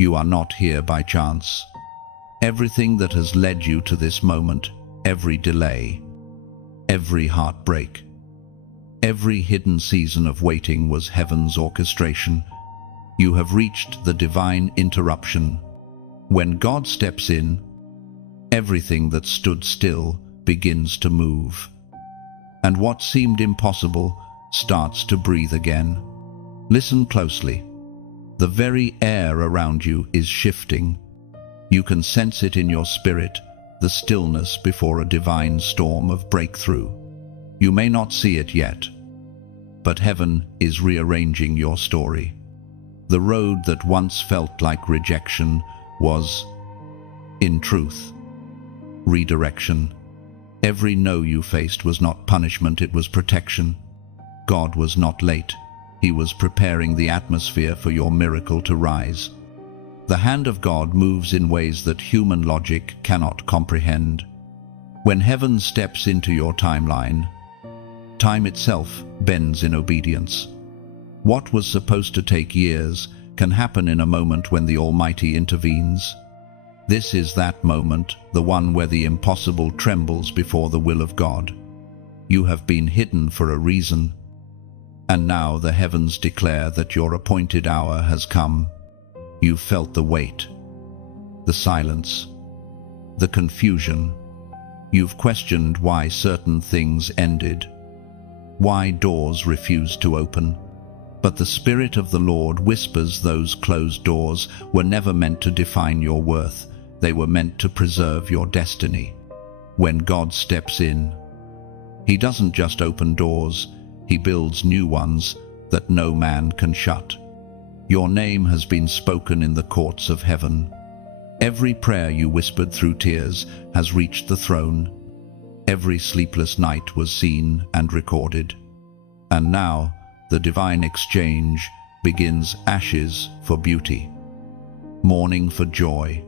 You are not here by chance. Everything that has led you to this moment, every delay, every heartbreak, every hidden season of waiting was heaven's orchestration. You have reached the divine interruption. When God steps in, everything that stood still begins to move. And what seemed impossible starts to breathe again. Listen closely. The very air around you is shifting. You can sense it in your spirit, the stillness before a divine storm of breakthrough. You may not see it yet, but heaven is rearranging your story. The road that once felt like rejection was, in truth, redirection. Every no you faced was not punishment, it was protection. God was not late. He was preparing the atmosphere for your miracle to rise. The hand of God moves in ways that human logic cannot comprehend. When heaven steps into your timeline, time itself bends in obedience. What was supposed to take years can happen in a moment when the Almighty intervenes. This is that moment, the one where the impossible trembles before the will of God. You have been hidden for a reason, and now the heavens declare that your appointed hour has come. You've felt the weight, the silence, the confusion. You've questioned why certain things ended, why doors refused to open. But the Spirit of the Lord whispers those closed doors were never meant to define your worth. They were meant to preserve your destiny. When God steps in, He doesn't just open doors, He builds new ones that no man can shut. Your name has been spoken in the courts of heaven. Every prayer you whispered through tears has reached the throne. Every sleepless night was seen and recorded. And now, the divine exchange begins: ashes for beauty, mourning for joy,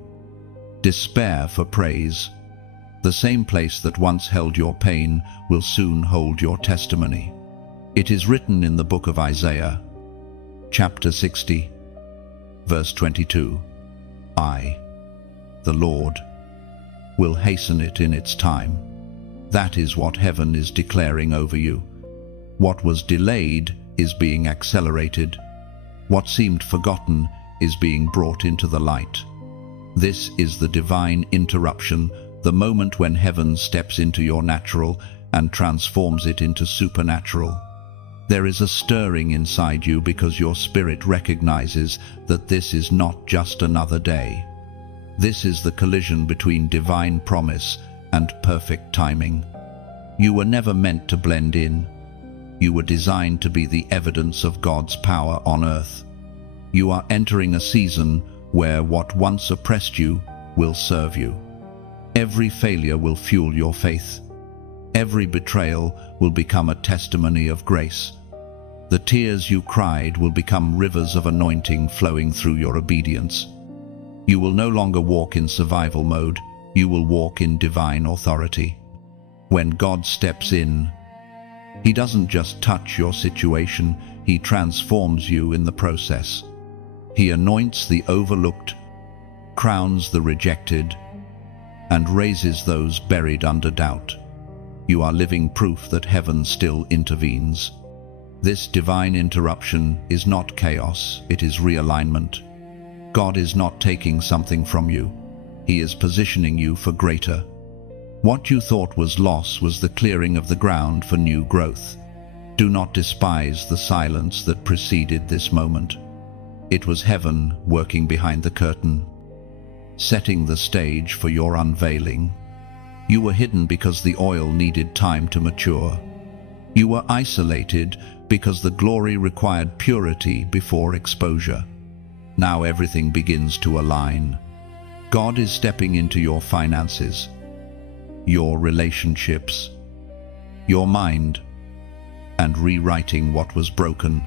despair for praise. The same place that once held your pain will soon hold your testimony. It is written in the book of Isaiah, chapter 60, verse 22, I, the Lord, will hasten it in its time. That is what heaven is declaring over you. What was delayed is being accelerated. What seemed forgotten is being brought into the light. This is the divine interruption, the moment when heaven steps into your natural and transforms it into supernatural. There is a stirring inside you because your spirit recognizes that this is not just another day. This is the collision between divine promise and perfect timing. You were never meant to blend in. You were designed to be the evidence of God's power on earth. You are entering a season where what once oppressed you will serve you. Every failure will fuel your faith. Every betrayal will become a testimony of grace. The tears you cried will become rivers of anointing flowing through your obedience. You will no longer walk in survival mode. You will walk in divine authority. When God steps in, He doesn't just touch your situation, He transforms you in the process. He anoints the overlooked, crowns the rejected, and raises those buried under doubt. You are living proof that heaven still intervenes. This divine interruption is not chaos, it is realignment. God is not taking something from you. He is positioning you for greater. What you thought was loss was the clearing of the ground for new growth. Do not despise the silence that preceded this moment. It was heaven working behind the curtain, setting the stage for your unveiling. You were hidden because the oil needed time to mature. You were isolated because the glory required purity before exposure. Now everything begins to align. God is stepping into your finances, your relationships, your mind, and rewriting what was broken.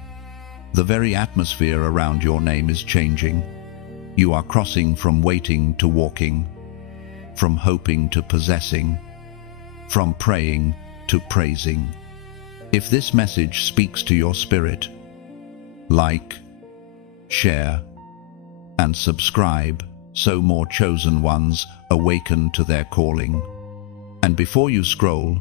The very atmosphere around your name is changing. You are crossing from waiting to walking, from hoping to possessing, from praying to praising. If this message speaks to your spirit, like, share, and subscribe so more chosen ones awaken to their calling. And before you scroll,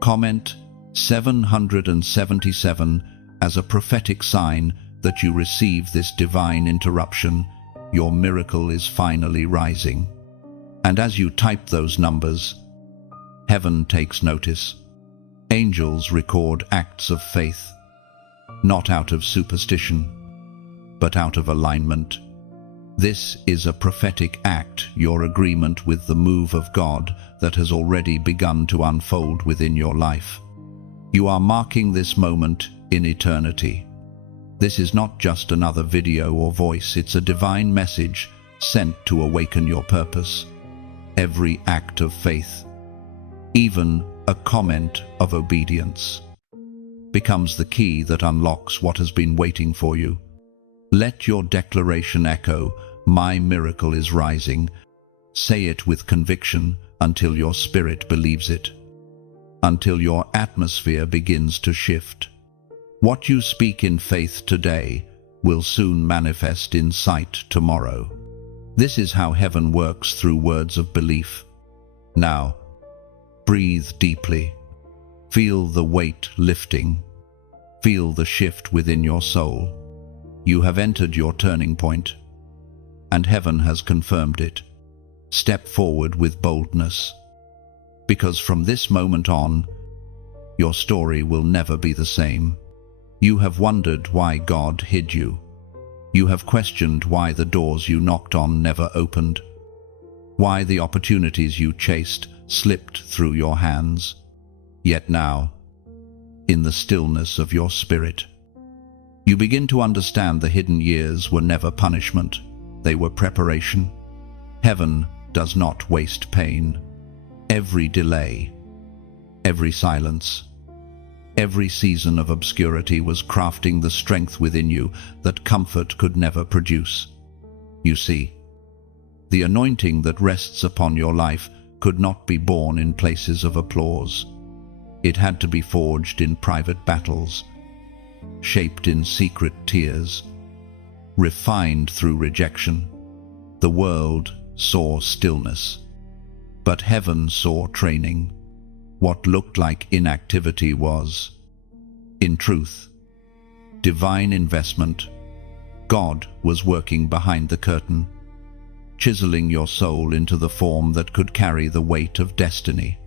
comment 777 as a prophetic sign that you receive this divine interruption. Your miracle is finally rising. And as you type those numbers, heaven takes notice. Angels record acts of faith, not out of superstition, but out of alignment. This is a prophetic act, your agreement with the move of God that has already begun to unfold within your life. You are marking this moment in eternity. This is not just another video or voice, it's a divine message sent to awaken your purpose. Every act of faith, even a comment of obedience, becomes the key that unlocks what has been waiting for you. Let your declaration echo, "My miracle is rising." Say it with conviction until your spirit believes it, until your atmosphere begins to shift. What you speak in faith today will soon manifest in sight tomorrow. This is how heaven works, through words of belief. Now, breathe deeply. Feel the weight lifting. Feel the shift within your soul. You have entered your turning point, and heaven has confirmed it. Step forward with boldness, because from this moment on, your story will never be the same. You have wondered why God hid you. You have questioned why the doors you knocked on never opened, why the opportunities you chased slipped through your hands. Yet now, in the stillness of your spirit, you begin to understand the hidden years were never punishment, they were preparation. Heaven does not waste pain. Every delay, every silence, every season of obscurity was crafting the strength within you that comfort could never produce. You see, the anointing that rests upon your life could not be born in places of applause. It had to be forged in private battles, shaped in secret tears, refined through rejection. The world saw stillness, but heaven saw training. What looked like inactivity was, in truth, divine investment. God was working behind the curtain, chiseling your soul into the form that could carry the weight of destiny.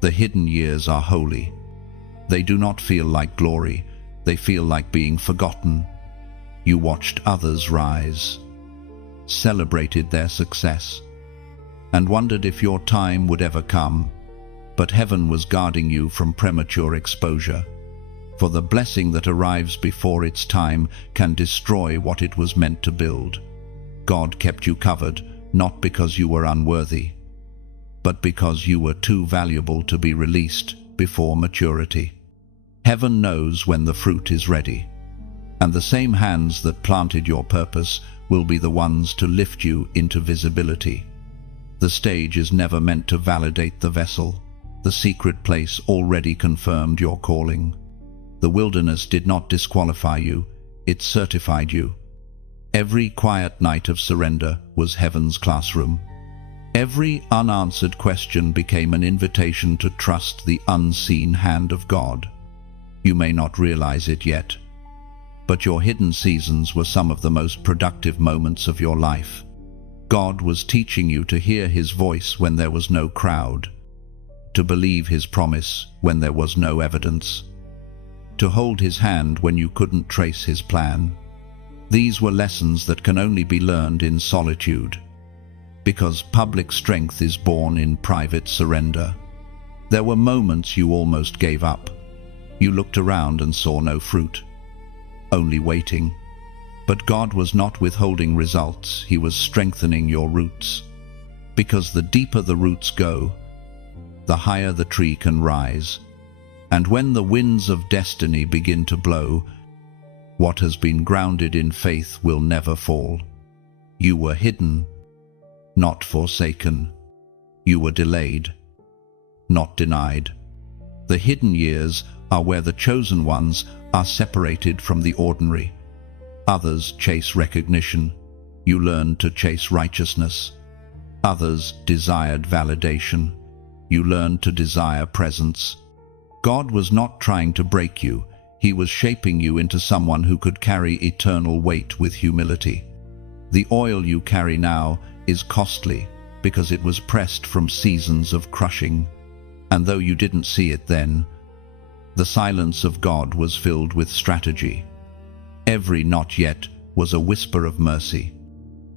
The hidden years are holy. They do not feel like glory, they feel like being forgotten. You watched others rise, celebrated their success, and wondered if your time would ever come. But heaven was guarding you from premature exposure, for the blessing that arrives before its time can destroy what it was meant to build. God kept you covered, not because you were unworthy, but because you were too valuable to be released before maturity. Heaven knows when the fruit is ready, and the same hands that planted your purpose will be the ones to lift you into visibility. The stage is never meant to validate the vessel. The secret place already confirmed your calling. The wilderness did not disqualify you, it certified you. Every quiet night of surrender was heaven's classroom. Every unanswered question became an invitation to trust the unseen hand of God. You may not realize it yet, but your hidden seasons were some of the most productive moments of your life. God was teaching you to hear His voice when there was no crowd, to believe His promise when there was no evidence, to hold His hand when you couldn't trace His plan. These were lessons that can only be learned in solitude, because public strength is born in private surrender. There were moments you almost gave up. You looked around and saw no fruit, only waiting. But God was not withholding results, He was strengthening your roots. Because the deeper the roots go, the higher the tree can rise. And when the winds of destiny begin to blow, what has been grounded in faith will never fall. You were hidden, not forsaken. You were delayed, not denied. The hidden years are where the chosen ones are separated from the ordinary. Others chase recognition, You learned to chase righteousness. Others desired validation. You learned to desire presence. God was not trying to break you. He was shaping you into someone who could carry eternal weight with humility. The oil you carry now is costly because it was pressed from seasons of crushing. And though you didn't see it then, the silence of God was filled with strategy. Every not yet was a whisper of mercy.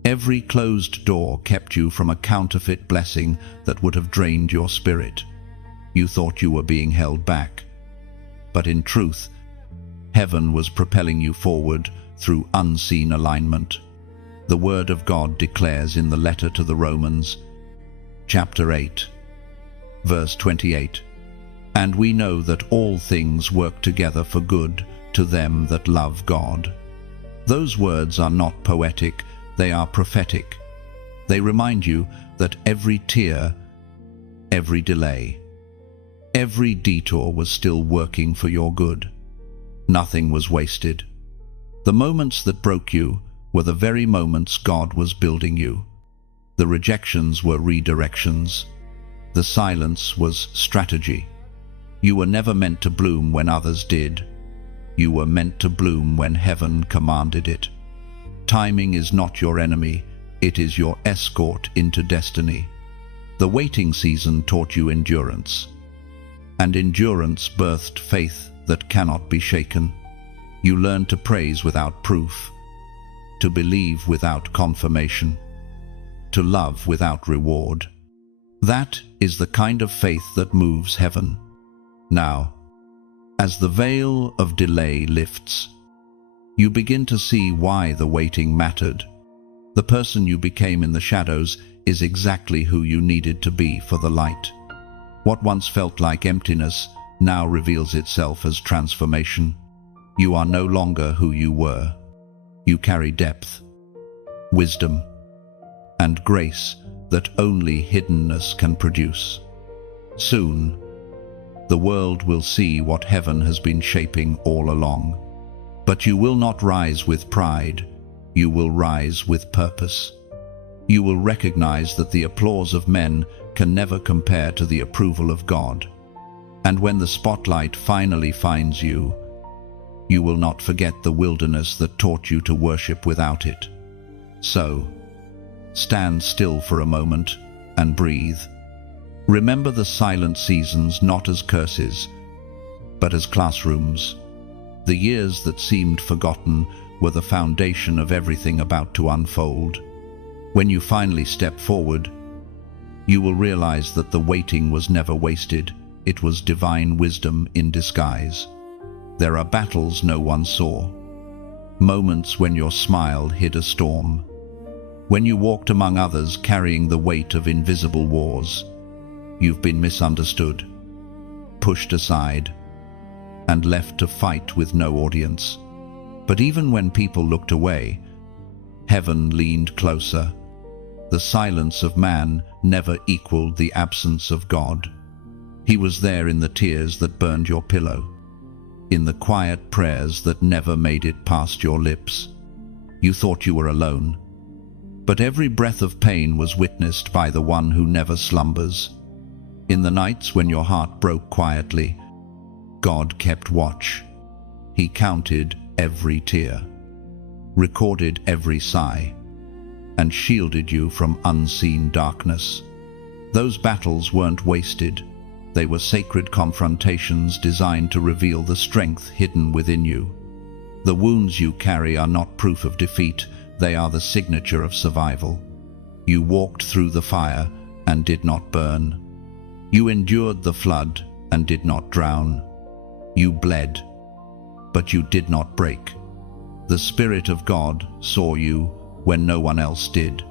Every closed door kept you from a counterfeit blessing that would have drained your spirit. You thought you were being held back. But in truth, heaven was propelling you forward through unseen alignment. The Word of God declares in the letter to the Romans, chapter 8, verse 28, "And we know that all things work together for good to them that love God." Those words are not poetic, they are prophetic. They remind you that every tear, every delay, every detour was still working for your good. Nothing was wasted. The moments that broke you were the very moments God was building you. The rejections were redirections. The silence was strategy. You were never meant to bloom when others did. You were meant to bloom when heaven commanded it. Timing is not your enemy, it is your escort into destiny. The waiting season taught you endurance, and endurance birthed faith that cannot be shaken. You learned to praise without proof, to believe without confirmation, to love without reward. That is the kind of faith that moves heaven. Now, as the veil of delay lifts, you begin to see why the waiting mattered. The person you became in the shadows is exactly who you needed to be for the light. What once felt like emptiness now reveals itself as transformation. You are no longer who you were. You carry depth, wisdom, and grace that only hiddenness can produce. Soon, the world will see what heaven has been shaping all along. But you will not rise with pride, you will rise with purpose. You will recognize that the applause of men can never compare to the approval of God. And when the spotlight finally finds you, you will not forget the wilderness that taught you to worship without it. So, stand still for a moment and breathe. Remember the silent seasons not as curses, but as classrooms. The years that seemed forgotten were the foundation of everything about to unfold. When you finally step forward, you will realize that the waiting was never wasted. It was divine wisdom in disguise. There are battles no one saw, moments when your smile hid a storm, when you walked among others carrying the weight of invisible wars. You've been misunderstood, pushed aside, and left to fight with no audience. But even when people looked away, heaven leaned closer. The silence of man never equaled the absence of God. He was there in the tears that burned your pillow, in the quiet prayers that never made it past your lips. You thought you were alone, but every breath of pain was witnessed by the one who never slumbers. In the nights when your heart broke quietly, God kept watch. He counted every tear, recorded every sigh, and shielded you from unseen darkness. Those battles weren't wasted. They were sacred confrontations designed to reveal the strength hidden within you. The wounds you carry are not proof of defeat, they are the signature of survival. You walked through the fire and did not burn. You endured the flood and did not drown. You bled, but you did not break. The Spirit of God saw you when no one else did.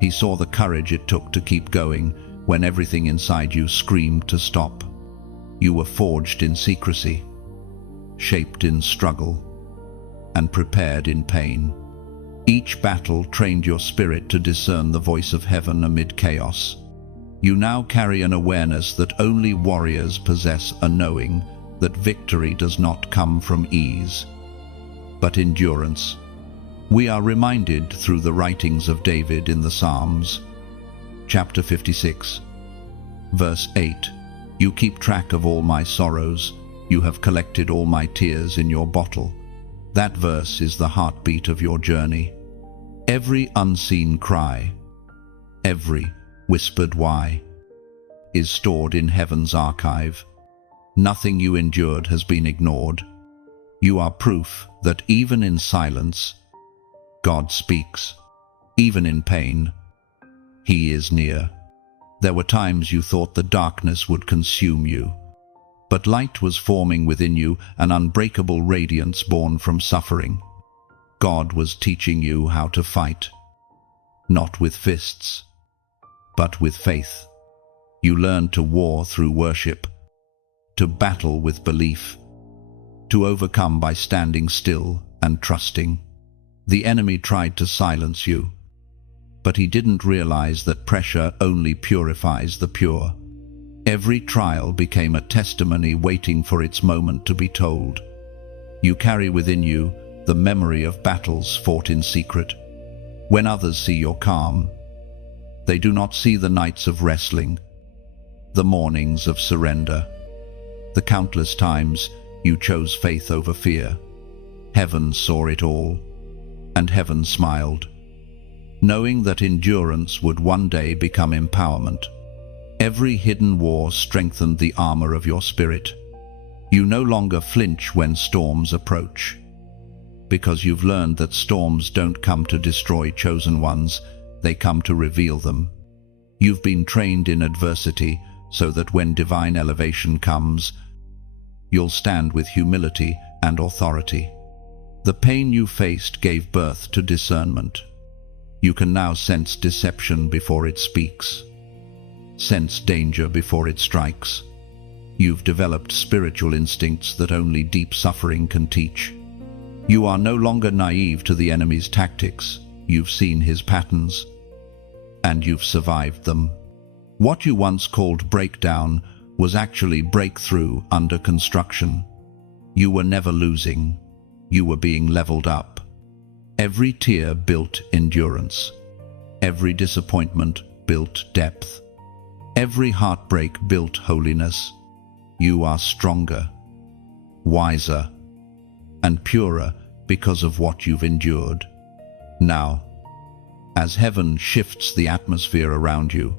He saw the courage it took to keep going when everything inside you screamed to stop. You were forged in secrecy, shaped in struggle, and prepared in pain. Each battle trained your spirit to discern the voice of heaven amid chaos. You now carry an awareness that only warriors possess, a knowing that victory does not come from ease, but endurance. We are reminded through the writings of David in the Psalms, chapter 56, verse 8, "You keep track of all my sorrows, you have collected all my tears in your bottle." That verse is the heartbeat of your journey. Every unseen cry, every whispered why, is stored in heaven's archive. Nothing you endured has been ignored. You are proof that even in silence, God speaks. Even in pain, He is near. There were times you thought the darkness would consume you, but light was forming within you, an unbreakable radiance born from suffering. God was teaching you how to fight, not with fists, but with faith. You learned to war through worship, to battle with belief, to overcome by standing still and trusting. The enemy tried to silence you, but he didn't realize that pressure only purifies the pure. Every trial became a testimony waiting for its moment to be told. You carry within you the memory of battles fought in secret. When others see your calm, they do not see the nights of wrestling, the mornings of surrender, the countless times you chose faith over fear. Heaven saw it all, and heaven smiled, knowing that endurance would one day become empowerment. Every hidden war strengthened the armor of your spirit. You no longer flinch when storms approach, because you've learned that storms don't come to destroy chosen ones, they come to reveal them. You've been trained in adversity so that when divine elevation comes, you'll stand with humility and authority. The pain you faced gave birth to discernment. You can now sense deception before it speaks, sense danger before it strikes. You've developed spiritual instincts that only deep suffering can teach. You are no longer naive to the enemy's tactics. You've seen his patterns, and you've survived them. What you once called breakdown was actually breakthrough under construction. You were never losing. You were being leveled up. Every tear built endurance. Every disappointment built depth. Every heartbreak built holiness. You are stronger, wiser, and purer because of what you've endured. Now, as heaven shifts the atmosphere around you,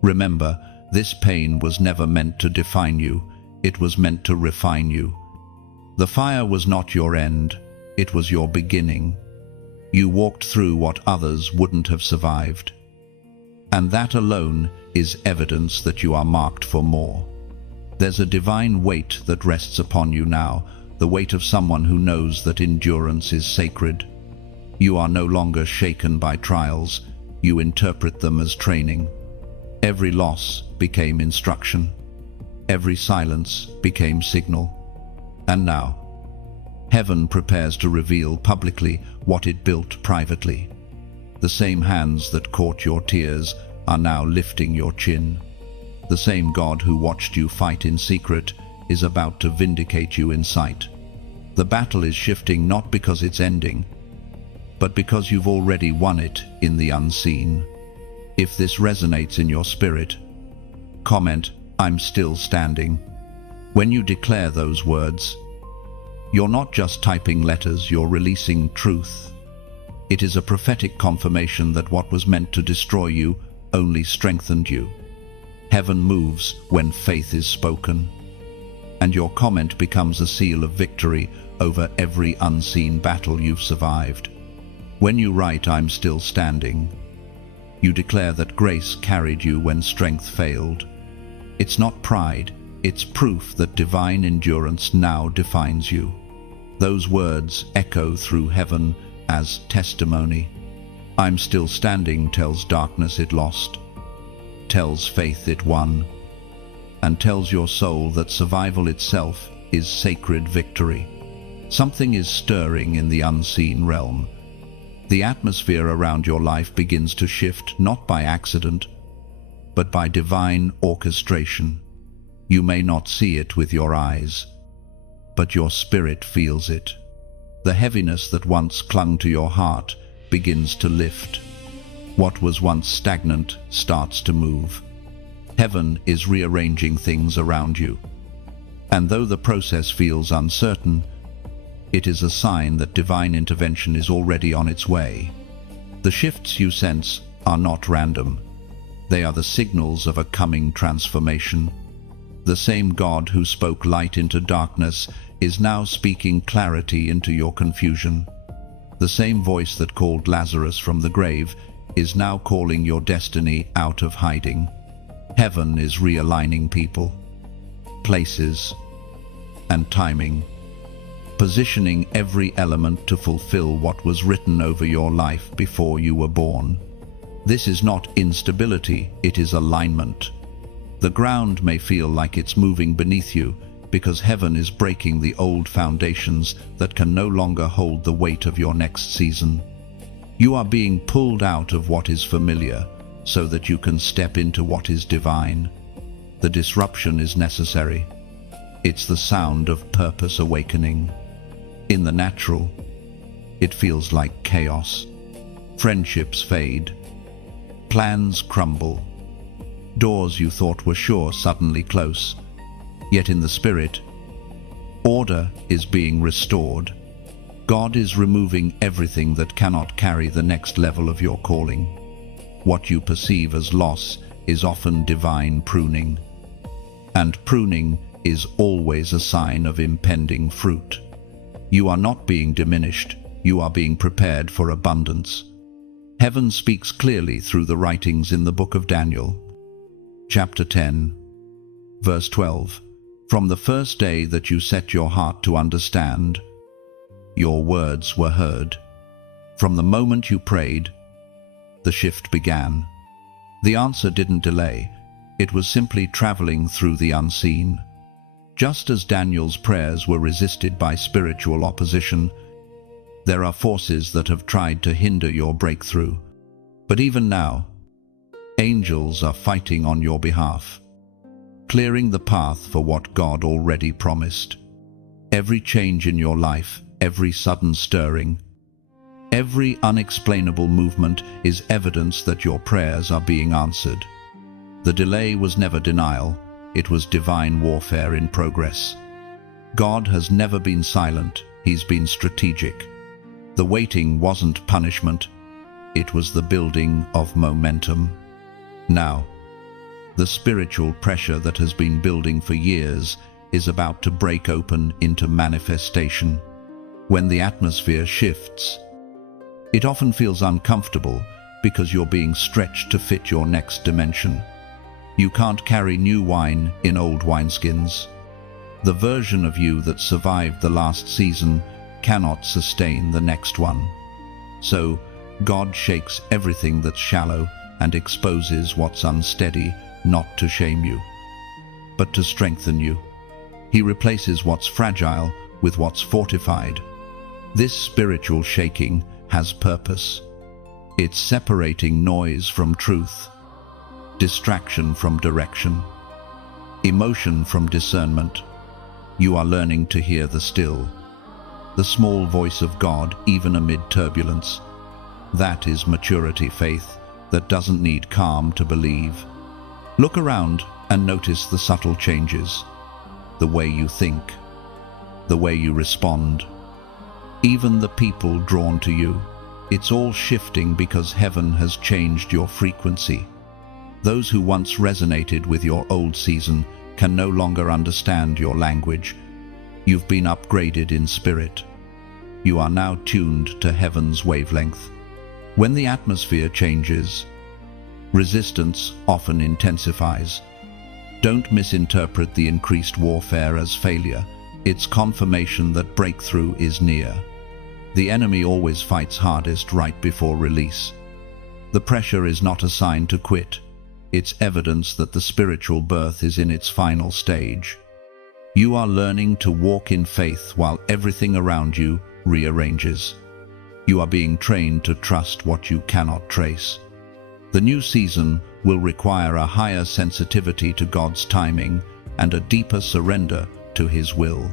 remember, this pain was never meant to define you. It was meant to refine you. The fire was not your end, it was your beginning. You walked through what others wouldn't have survived. And that alone is evidence that you are marked for more. There's a divine weight that rests upon you now, the weight of someone who knows that endurance is sacred. You are no longer shaken by trials, you interpret them as training. Every loss became instruction. Every silence became signal. And now, heaven prepares to reveal publicly what it built privately. The same hands that caught your tears are now lifting your chin. The same God who watched you fight in secret is about to vindicate you in sight. The battle is shifting not because it's ending, but because you've already won it in the unseen. If this resonates in your spirit, comment, "I'm still standing." When you declare those words, you're not just typing letters, you're releasing truth. It is a prophetic confirmation that what was meant to destroy you only strengthened you. Heaven moves when faith is spoken, and your comment becomes a seal of victory over every unseen battle you've survived. When you write, "I'm still standing," you declare that grace carried you when strength failed. It's not pride, it's proof that divine endurance now defines you. Those words echo through heaven as testimony. "I'm still standing" tells darkness it lost, tells faith it won, and tells your soul that survival itself is sacred victory. Something is stirring in the unseen realm. The atmosphere around your life begins to shift, not by accident, but by divine orchestration. You may not see it with your eyes, but your spirit feels it. The heaviness that once clung to your heart begins to lift. What was once stagnant starts to move. Heaven is rearranging things around you. And though the process feels uncertain, it is a sign that divine intervention is already on its way. The shifts you sense are not random. They are the signals of a coming transformation. The same God who spoke light into darkness is now speaking clarity into your confusion. The same voice that called Lazarus from the grave is now calling your destiny out of hiding. Heaven is realigning people, places, and timing, positioning every element to fulfill what was written over your life before you were born. This is not instability, it is alignment. The ground may feel like it's moving beneath you because heaven is breaking the old foundations that can no longer hold the weight of your next season. You are being pulled out of what is familiar so that you can step into what is divine. The disruption is necessary. It's the sound of purpose awakening. In the natural, it feels like chaos. Friendships fade. Plans crumble. Doors you thought were sure suddenly close. Yet in the spirit, order is being restored. God is removing everything that cannot carry the next level of your calling. What you perceive as loss is often divine pruning. And pruning is always a sign of impending fruit. You are not being diminished, you are being prepared for abundance. Heaven speaks clearly through the writings in the book of Daniel. Chapter 10, verse 12. From the first day that you set your heart to understand, your words were heard. From the moment you prayed, the shift began. The answer didn't delay. It was simply traveling through the unseen. Just as Daniel's prayers were resisted by spiritual opposition, there are forces that have tried to hinder your breakthrough. But even now, angels are fighting on your behalf, clearing the path for what God already promised. Every change in your life, every sudden stirring, every unexplainable movement is evidence that your prayers are being answered. The delay was never denial, it was divine warfare in progress. God has never been silent, He's been strategic. The waiting wasn't punishment, it was the building of momentum. Now, the spiritual pressure that has been building for years is about to break open into manifestation. When the atmosphere shifts, it often feels uncomfortable because you're being stretched to fit your next dimension. You can't carry new wine in old wineskins. The version of you that survived the last season cannot sustain the next one. So, God shakes everything that's shallow and exposes what's unsteady, not to shame you, but to strengthen you. He replaces what's fragile with what's fortified. This spiritual shaking has purpose. It's separating noise from truth, distraction from direction, emotion from discernment. You are learning to hear the still, the small voice of God even amid turbulence. That is maturity faith that doesn't need calm to believe. Look around and notice the subtle changes. The way you think, the way you respond, even the people drawn to you. It's all shifting because heaven has changed your frequency. Those who once resonated with your old season can no longer understand your language. You've been upgraded in spirit. You are now tuned to heaven's wavelength. When the atmosphere changes, resistance often intensifies. Don't misinterpret the increased warfare as failure. It's confirmation that breakthrough is near. The enemy always fights hardest right before release. The pressure is not a sign to quit. It's evidence that the spiritual birth is in its final stage. You are learning to walk in faith while everything around you rearranges. You are being trained to trust what you cannot trace. The new season will require a higher sensitivity to God's timing and a deeper surrender to His will.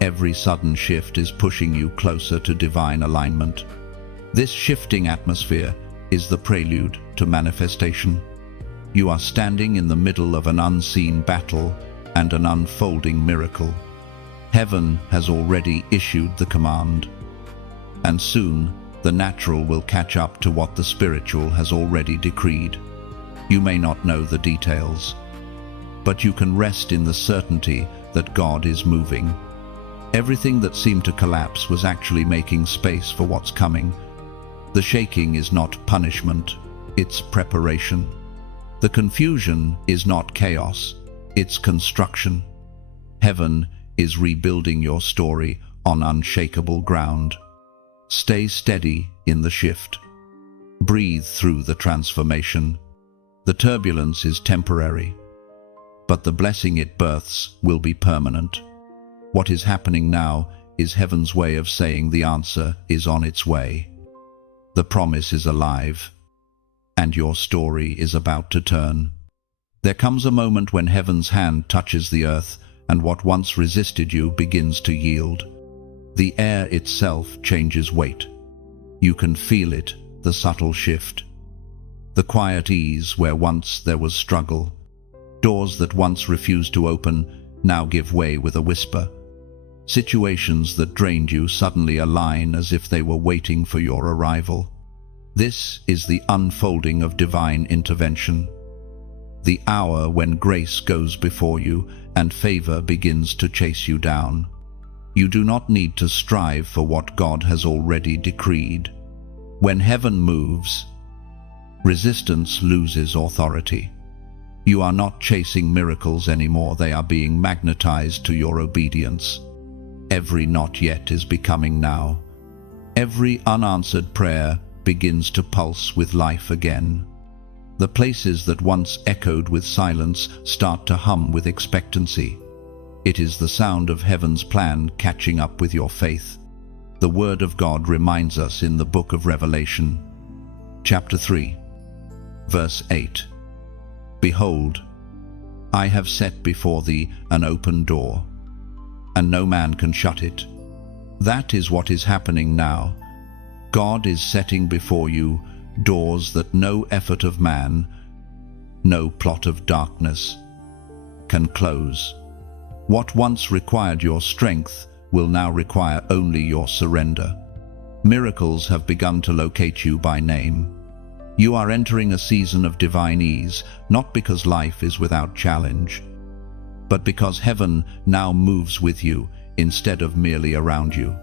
Every sudden shift is pushing you closer to divine alignment. This shifting atmosphere is the prelude to manifestation. You are standing in the middle of an unseen battle and an unfolding miracle. Heaven has already issued the command, and soon the natural will catch up to what the spiritual has already decreed. You may not know the details, but you can rest in the certainty that God is moving. Everything that seemed to collapse was actually making space for what's coming. The shaking is not punishment, it's preparation. The confusion is not chaos, it's construction. Heaven is rebuilding your story on unshakable ground. Stay steady in the shift. Breathe through the transformation. The turbulence is temporary, but the blessing it births will be permanent. What is happening now is heaven's way of saying the answer is on its way. The promise is alive, and your story is about to turn. There comes a moment when heaven's hand touches the earth, and what once resisted you begins to yield. The air itself changes weight. You can feel it, the subtle shift. The quiet ease where once there was struggle. Doors that once refused to open now give way with a whisper. Situations that drained you suddenly align as if they were waiting for your arrival. This is the unfolding of divine intervention. The hour when grace goes before you and favor begins to chase you down. You do not need to strive for what God has already decreed. When heaven moves, resistance loses authority. You are not chasing miracles anymore, they are being magnetized to your obedience. Every not yet is becoming now. Every unanswered prayer begins to pulse with life again. The places that once echoed with silence start to hum with expectancy. It is the sound of heaven's plan catching up with your faith. The Word of God reminds us in the book of Revelation, chapter 3, verse 8. Behold, I have set before thee an open door, and no man can shut it. That is what is happening now. God is setting before you doors that no effort of man, no plot of darkness can close. What once required your strength will now require only your surrender. Miracles have begun to locate you by name. You are entering a season of divine ease, not because life is without challenge, but because heaven now moves with you instead of merely around you.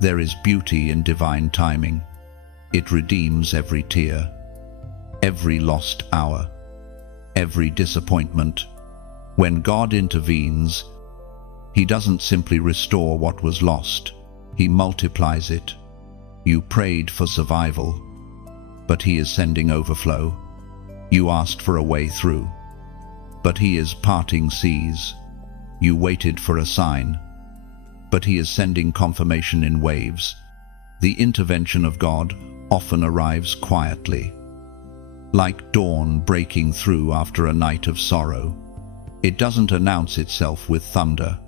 There is beauty in divine timing. It redeems every tear, every lost hour, every disappointment. When God intervenes, He doesn't simply restore what was lost, He multiplies it. You prayed for survival, but He is sending overflow. You asked for a way through, but He is parting seas. You waited for a sign, but He is sending confirmation in waves. The intervention of God often arrives quietly, like dawn breaking through after a night of sorrow. It doesn't announce itself with thunder,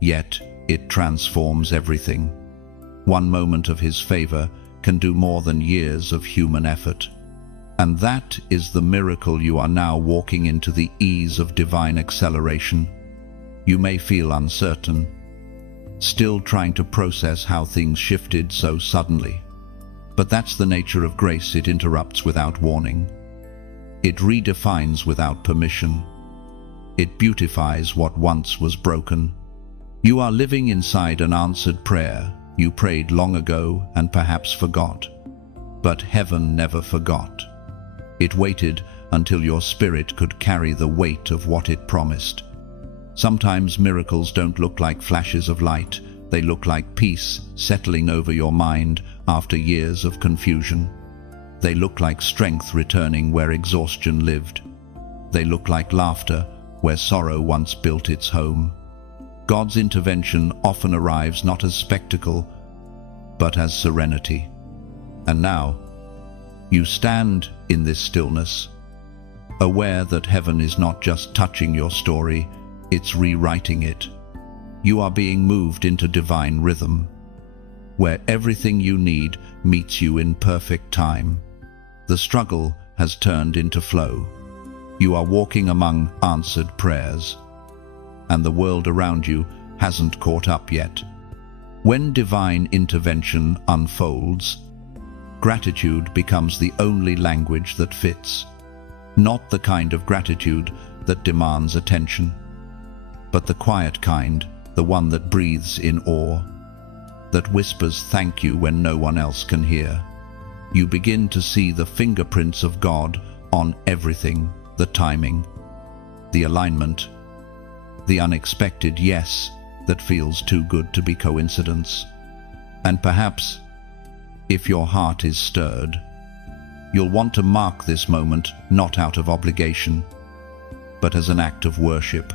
yet it transforms everything. One moment of His favor can do more than years of human effort. And that is the miracle. You are now walking into the ease of divine acceleration. You may feel uncertain, still trying to process how things shifted so suddenly. But that's the nature of grace. It interrupts without warning. It redefines without permission. It beautifies what once was broken. You are living inside an answered prayer. You prayed long ago and perhaps forgot. But heaven never forgot. It waited until your spirit could carry the weight of what it promised. Sometimes miracles don't look like flashes of light. They look like peace settling over your mind after years of confusion. They look like strength returning where exhaustion lived. They look like laughter where sorrow once built its home. God's intervention often arrives not as spectacle, but as serenity. And now, you stand in this stillness, aware that heaven is not just touching your story, it's rewriting it. You are being moved into divine rhythm, where everything you need meets you in perfect time. The struggle has turned into flow. You are walking among answered prayers, and the world around you hasn't caught up yet. When divine intervention unfolds, gratitude becomes the only language that fits. Not the kind of gratitude that demands attention, but the quiet kind, the one that breathes in awe, that whispers thank you when no one else can hear. You begin to see the fingerprints of God on everything, the timing, the alignment, the unexpected yes that feels too good to be coincidence. And perhaps, if your heart is stirred, you'll want to mark this moment not out of obligation, but as an act of worship.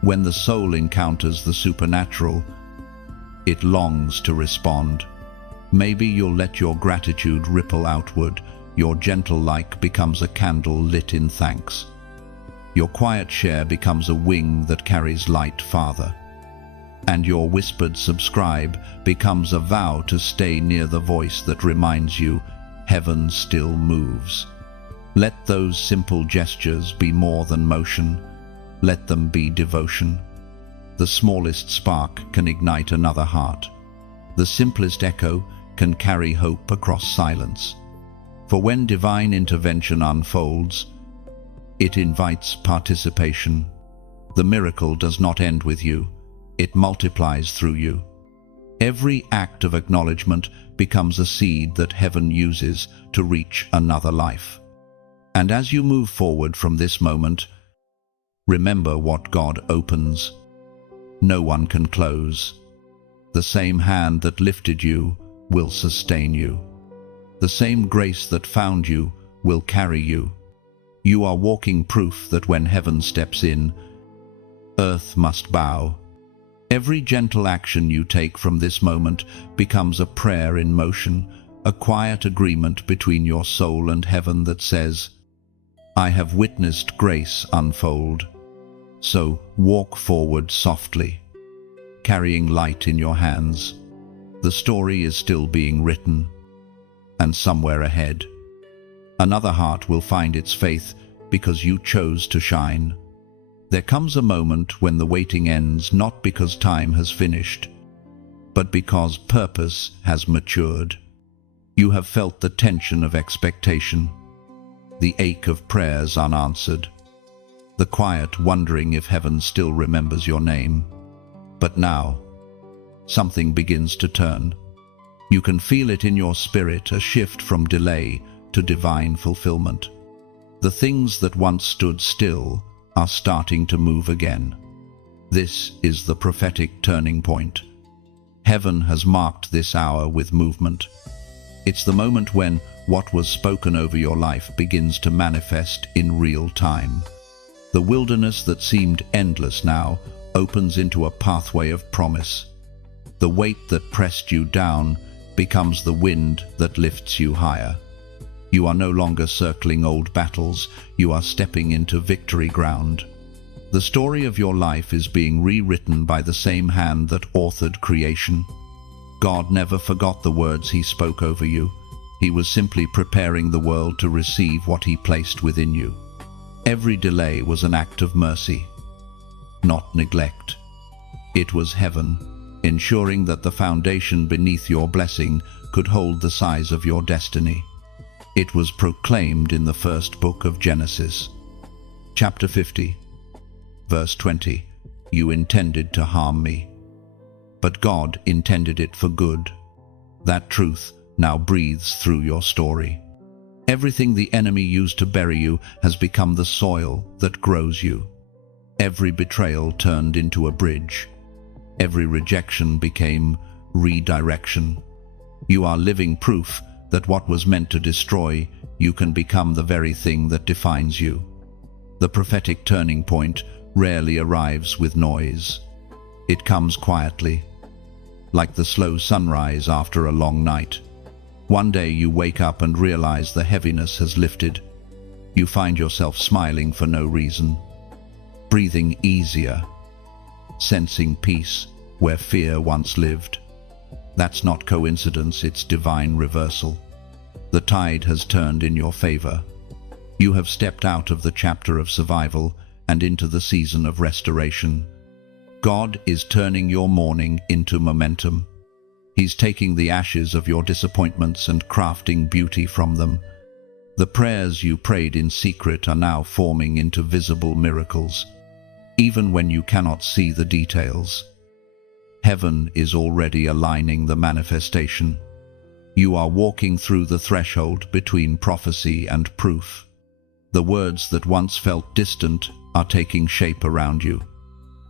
When the soul encounters the supernatural, it longs to respond. Maybe you'll let your gratitude ripple outward. Your gentle like becomes a candle lit in thanks. Your quiet share becomes a wing that carries light farther. And your whispered subscribe becomes a vow to stay near the voice that reminds you heaven still moves. Let those simple gestures be more than motion. Let them be devotion. The smallest spark can ignite another heart. The simplest echo can carry hope across silence. For when divine intervention unfolds, it invites participation. The miracle does not end with you. It multiplies through you. Every act of acknowledgement becomes a seed that heaven uses to reach another life. And as you move forward from this moment, remember what God opens, no one can close. The same hand that lifted you will sustain you. The same grace that found you will carry you. You are walking proof that when heaven steps in, earth must bow. Every gentle action you take from this moment becomes a prayer in motion, a quiet agreement between your soul and heaven that says, I have witnessed grace unfold. So walk forward softly, carrying light in your hands. The story is still being written, and somewhere ahead, another heart will find its faith because you chose to shine. There comes a moment when the waiting ends, not because time has finished, but because purpose has matured. You have felt the tension of expectation, the ache of prayers unanswered, the quiet wondering if heaven still remembers your name. But now, something begins to turn. You can feel it in your spirit, a shift from delay to divine fulfillment. The things that once stood still are starting to move again. This is the prophetic turning point. Heaven has marked this hour with movement. It's the moment when what was spoken over your life begins to manifest in real time. The wilderness that seemed endless now opens into a pathway of promise. The weight that pressed you down becomes the wind that lifts you higher. You are no longer circling old battles, you are stepping into victory ground. The story of your life is being rewritten by the same hand that authored creation. God never forgot the words He spoke over you. He was simply preparing the world to receive what He placed within you. Every delay was an act of mercy, not neglect. It was heaven, ensuring that the foundation beneath your blessing could hold the size of your destiny. It was proclaimed in the first book of Genesis, chapter 50, verse 20, You intended to harm me, but God intended it for good. That truth now breathes through your story. Everything the enemy used to bury you has become the soil that grows you. Every betrayal turned into a bridge. Every rejection became redirection. You are living proof that what was meant to destroy you can become the very thing that defines you. The prophetic turning point rarely arrives with noise. It comes quietly, like the slow sunrise after a long night. One day you wake up and realize the heaviness has lifted. You find yourself smiling for no reason, breathing easier, sensing peace. where fear once lived. That's not coincidence, it's divine reversal. The tide has turned in your favor. You have stepped out of the chapter of survival and into the season of restoration. God is turning your mourning into momentum. He's taking the ashes of your disappointments and crafting beauty from them. The prayers you prayed in secret are now forming into visible miracles. Even when you cannot see the details, heaven is already aligning the manifestation. You are walking through the threshold between prophecy and proof. The words that once felt distant are taking shape around you.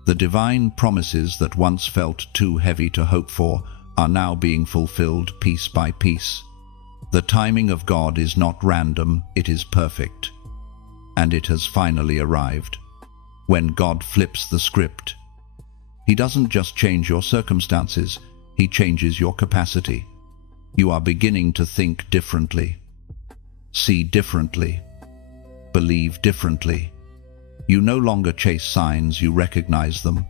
The divine promises that once felt too heavy to hope for are now being fulfilled piece by piece. The timing of God is not random, it is perfect. And it has finally arrived. When God flips the script, He doesn't just change your circumstances, He changes your capacity. You are beginning to think differently, see differently, believe differently. You no longer chase signs, you recognize them.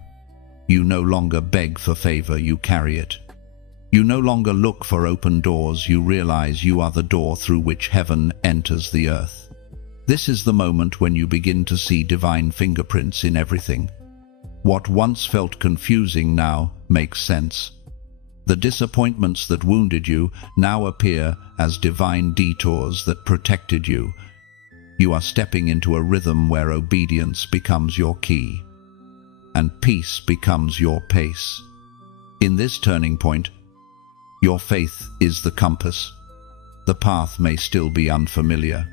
You no longer beg for favor, you carry it. You no longer look for open doors, you realize you are the door through which heaven enters the earth. This is the moment when you begin to see divine fingerprints in everything. What once felt confusing now makes sense. The disappointments that wounded you now appear as divine detours that protected you. You are stepping into a rhythm where obedience becomes your key, and peace becomes your pace. In this turning point, your faith is the compass. The path may still be unfamiliar,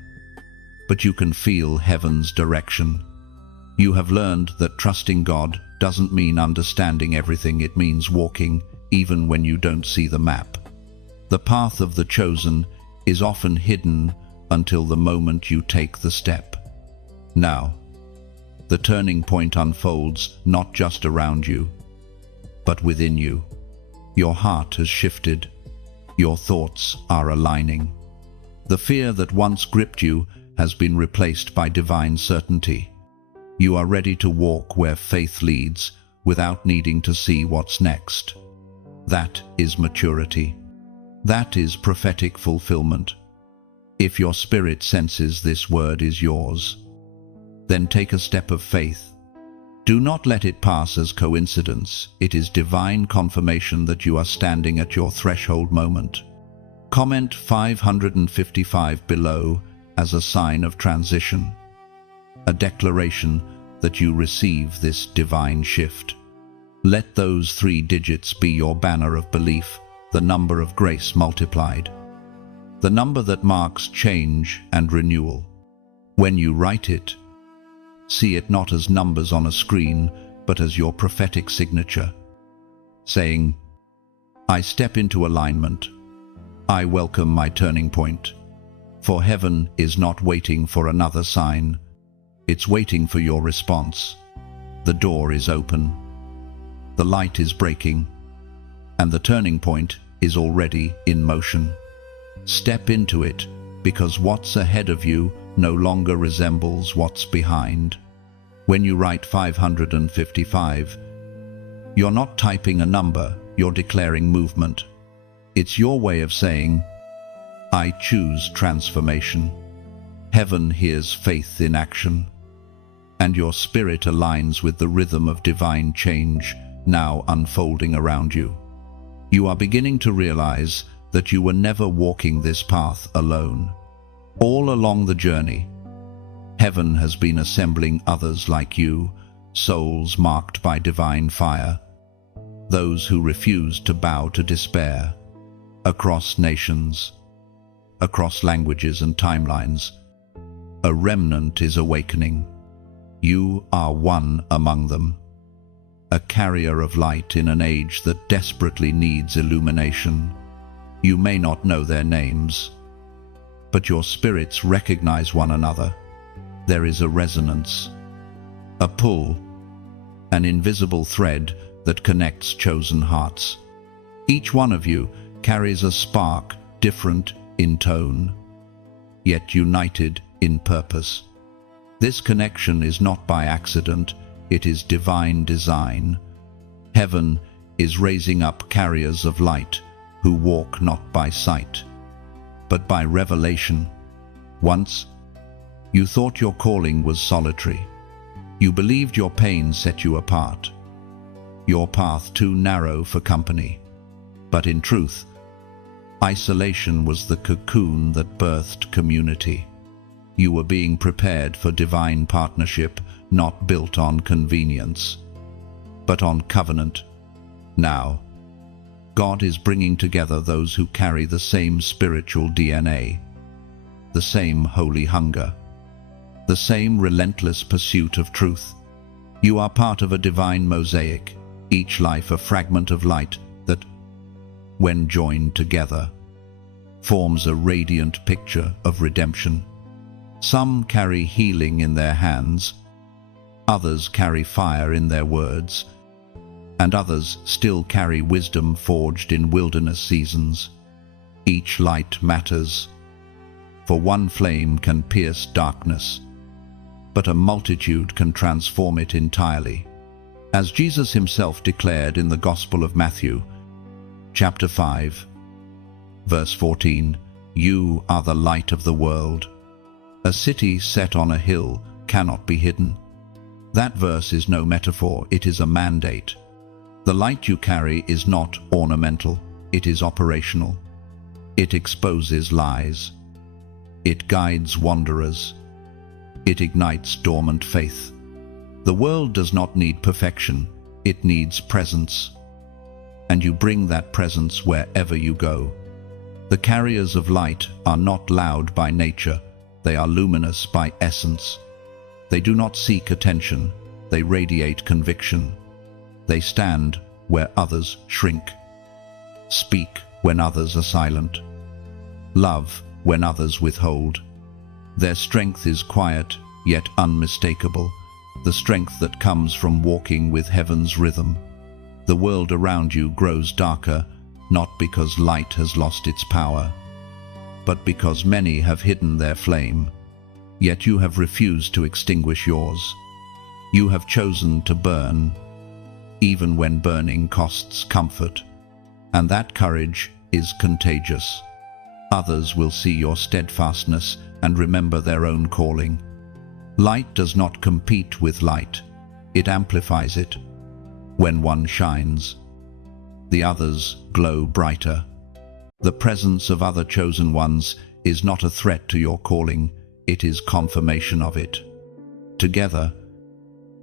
but you can feel heaven's direction. You have learned that trusting God doesn't mean understanding everything, it means walking even when you don't see the map. The path of the chosen is often hidden until the moment you take the step. Now, the turning point unfolds not just around you, but within you. Your heart has shifted. Your thoughts are aligning. The fear that once gripped you has been replaced by divine certainty. You are ready to walk where faith leads without needing to see what's next. That is maturity. That is prophetic fulfillment. If your spirit senses this word is yours, then take a step of faith. Do not let it pass as coincidence. It is divine confirmation that you are standing at your threshold moment. Comment 555 below as a sign of transition, a declaration that you receive this divine shift. Let those 3 digits be your banner of belief, the number of grace multiplied, the number that marks change and renewal. When you write it, see it not as numbers on a screen, but as your prophetic signature, saying, I step into alignment. I welcome my turning point. For heaven is not waiting for another sign. It's waiting for your response. The door is open. The light is breaking. And the turning point is already in motion. Step into it, because what's ahead of you no longer resembles what's behind. When you write 555, you're not typing a number, you're declaring movement. It's your way of saying, I choose transformation. Heaven hears faith in action, and your spirit aligns with the rhythm of divine change now unfolding around you. You are beginning to realize that you were never walking this path alone. All along the journey, heaven has been assembling others like you, souls marked by divine fire, those who refuse to bow to despair. Across nations, across languages and timelines, a remnant is awakening. You are one among them, a carrier of light in an age that desperately needs illumination. You may not know their names, but your spirits recognize one another. There is a resonance, a pull, an invisible thread that connects chosen hearts. Each one of you carries a spark, different in tone, yet united in purpose. This connection is not by accident, it is divine design. Heaven is raising up carriers of light who walk not by sight, but by revelation. Once, you thought your calling was solitary. You believed your pain set you apart, your path too narrow for company. But in truth, isolation was the cocoon that birthed community. You were being prepared for divine partnership, not built on convenience, but on covenant. Now, God is bringing together those who carry the same spiritual DNA, the same holy hunger, the same relentless pursuit of truth. You are part of a divine mosaic, each life a fragment of light that, when joined together, forms a radiant picture of redemption. Some carry healing in their hands, others carry fire in their words, and others still carry wisdom forged in wilderness seasons. Each light matters, for one flame can pierce darkness, but a multitude can transform it entirely. As Jesus himself declared in the Gospel of Matthew, chapter 5, verse 14, "You are the light of the world. A city set on a hill cannot be hidden." That verse is no metaphor, it is a mandate. The light you carry is not ornamental, it is operational. It exposes lies. It guides wanderers. It ignites dormant faith. The world does not need perfection, it needs presence. And you bring that presence wherever you go. The carriers of light are not loud by nature, they are luminous by essence. They do not seek attention, they radiate conviction. They stand where others shrink, speak when others are silent, love when others withhold. Their strength is quiet, yet unmistakable, the strength that comes from walking with heaven's rhythm. The world around you grows darker, not because light has lost its power, but because many have hidden their flame. Yet you have refused to extinguish yours. You have chosen to burn, even when burning costs comfort, and that courage is contagious. Others will see your steadfastness and remember their own calling. Light does not compete with light, it amplifies it. When one shines, the others glow brighter. The presence of other chosen ones is not a threat to your calling, it is confirmation of it. Together,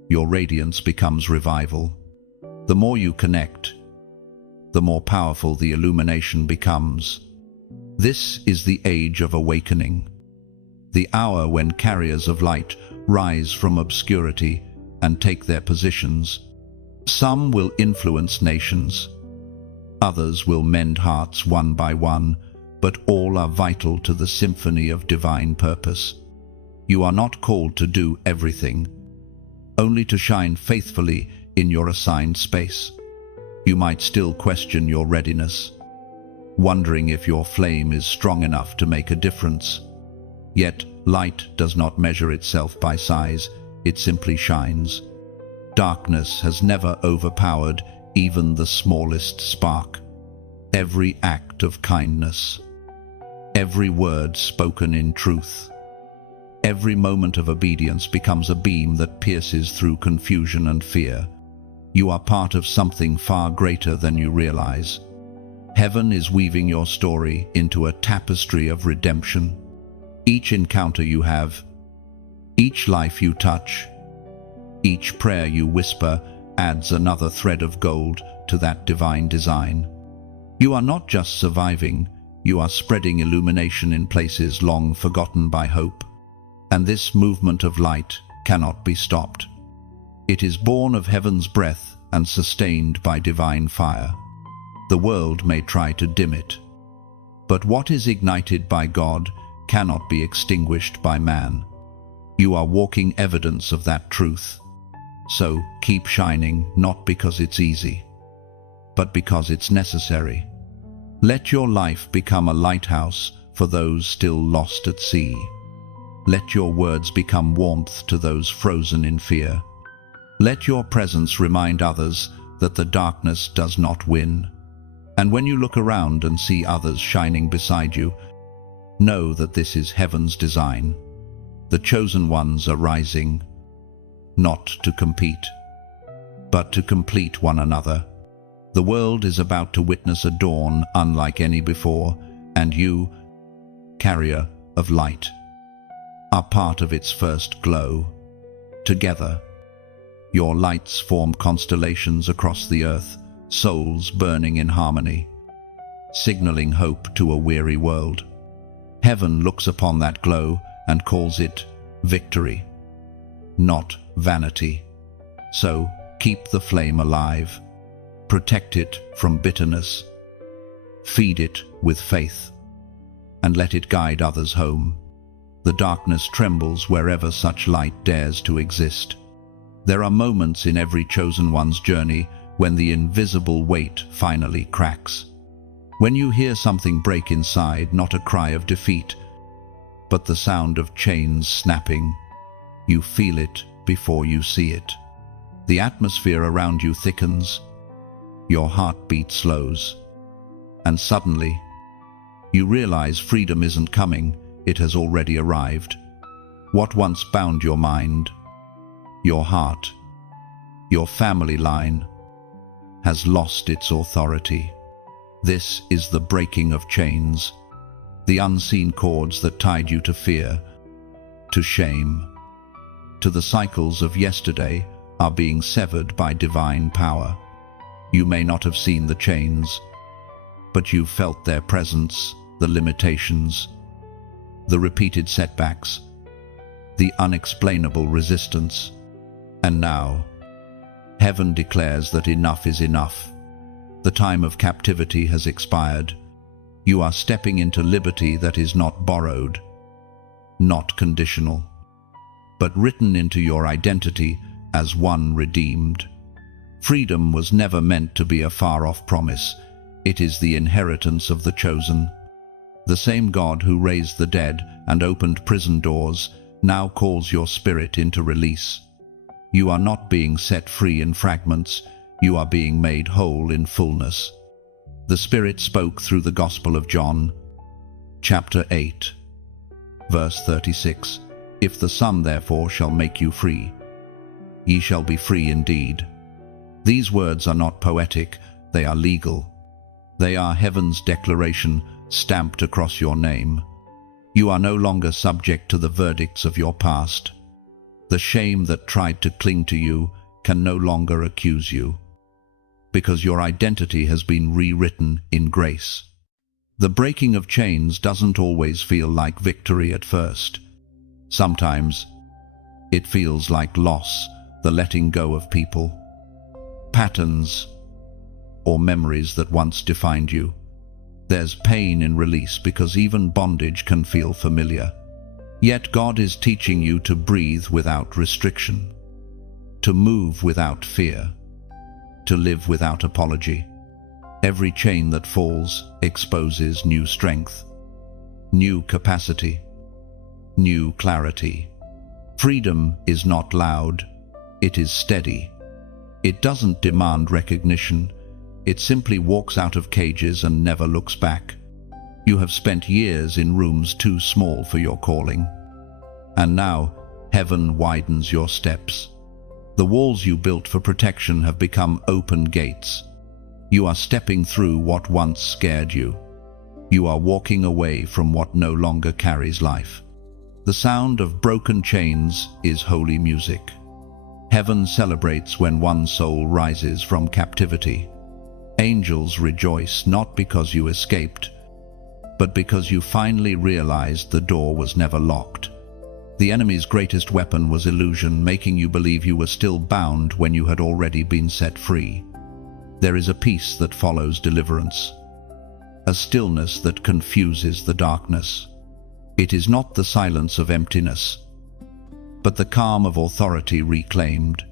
your radiance becomes revival. The more you connect, the more powerful the illumination becomes. This is the age of awakening, the hour when carriers of light rise from obscurity and take their positions. Some will influence nations, others will mend hearts one by one, but all are vital to the symphony of divine purpose. You are not called to do everything, only to shine faithfully in your assigned space. You might still question your readiness, wondering if your flame is strong enough to make a difference. Yet light does not measure itself by size, it simply shines. Darkness has never overpowered even the smallest spark. Every act of kindness, every word spoken in truth, every moment of obedience becomes a beam that pierces through confusion and fear. You are part of something far greater than you realize. Heaven is weaving your story into a tapestry of redemption. Each encounter you have, each life you touch, each prayer you whisper adds another thread of gold to that divine design. You are not just surviving, you are spreading illumination in places long forgotten by hope. And this movement of light cannot be stopped. It is born of heaven's breath and sustained by divine fire. The world may try to dim it, but what is ignited by God cannot be extinguished by man. You are walking evidence of that truth. So keep shining, not because it's easy, but because it's necessary. Let your life become a lighthouse for those still lost at sea. Let your words become warmth to those frozen in fear. Let your presence remind others that the darkness does not win. And when you look around and see others shining beside you, know that this is heaven's design. The chosen ones are rising, not to compete, but to complete one another. The world is about to witness a dawn unlike any before, and you, carrier of light, are part of its first glow. Together, your lights form constellations across the earth, souls burning in harmony, signaling hope to a weary world. Heaven looks upon that glow and calls it victory, not vanity. So, keep the flame alive. Protect it from bitterness. Feed it with faith, and let it guide others home. The darkness trembles wherever such light dares to exist. There are moments in every chosen one's journey when the invisible weight finally cracks. When you hear something break inside, not a cry of defeat, but the sound of chains snapping, you feel it before you see it. The atmosphere around you thickens, your heartbeat slows, and suddenly, you realize freedom isn't coming, it has already arrived. What once bound your mind, your heart, your family line, has lost its authority. This is the breaking of chains, the unseen cords that tied you to fear, to shame, to the cycles of yesterday are being severed by divine power. You may not have seen the chains, but you felt their presence, the limitations, the repeated setbacks, the unexplainable resistance. And now, heaven declares that enough is enough. The time of captivity has expired. You are stepping into liberty that is not borrowed, not conditional, but written into your identity as one redeemed. Freedom was never meant to be a far-off promise. It is the inheritance of the chosen. The same God who raised the dead and opened prison doors now calls your spirit into release. You are not being set free in fragments, you are being made whole in fullness. The Spirit spoke through the Gospel of John, chapter 8, verse 36, "If the Son therefore shall make you free, ye shall be free indeed." These words are not poetic, they are legal. They are heaven's declaration stamped across your name. You are no longer subject to the verdicts of your past. The shame that tried to cling to you can no longer accuse you, because your identity has been rewritten in grace. The breaking of chains doesn't always feel like victory at first. Sometimes it feels like loss, the letting go of people, patterns, or memories that once defined you. There's pain in release because even bondage can feel familiar. Yet God is teaching you to breathe without restriction, to move without fear, to live without apology. Every chain that falls exposes new strength, new capacity, new clarity. Freedom is not loud, it is steady. It doesn't demand recognition, it simply walks out of cages and never looks back. You have spent years in rooms too small for your calling. And now, heaven widens your steps. The walls you built for protection have become open gates. You are stepping through what once scared you. You are walking away from what no longer carries life. The sound of broken chains is holy music. Heaven celebrates when one soul rises from captivity. Angels rejoice not because you escaped, but because you finally realized the door was never locked. The enemy's greatest weapon was illusion, making you believe you were still bound when you had already been set free. There is a peace that follows deliverance, a stillness that confuses the darkness. It is not the silence of emptiness, but the calm of authority reclaimed.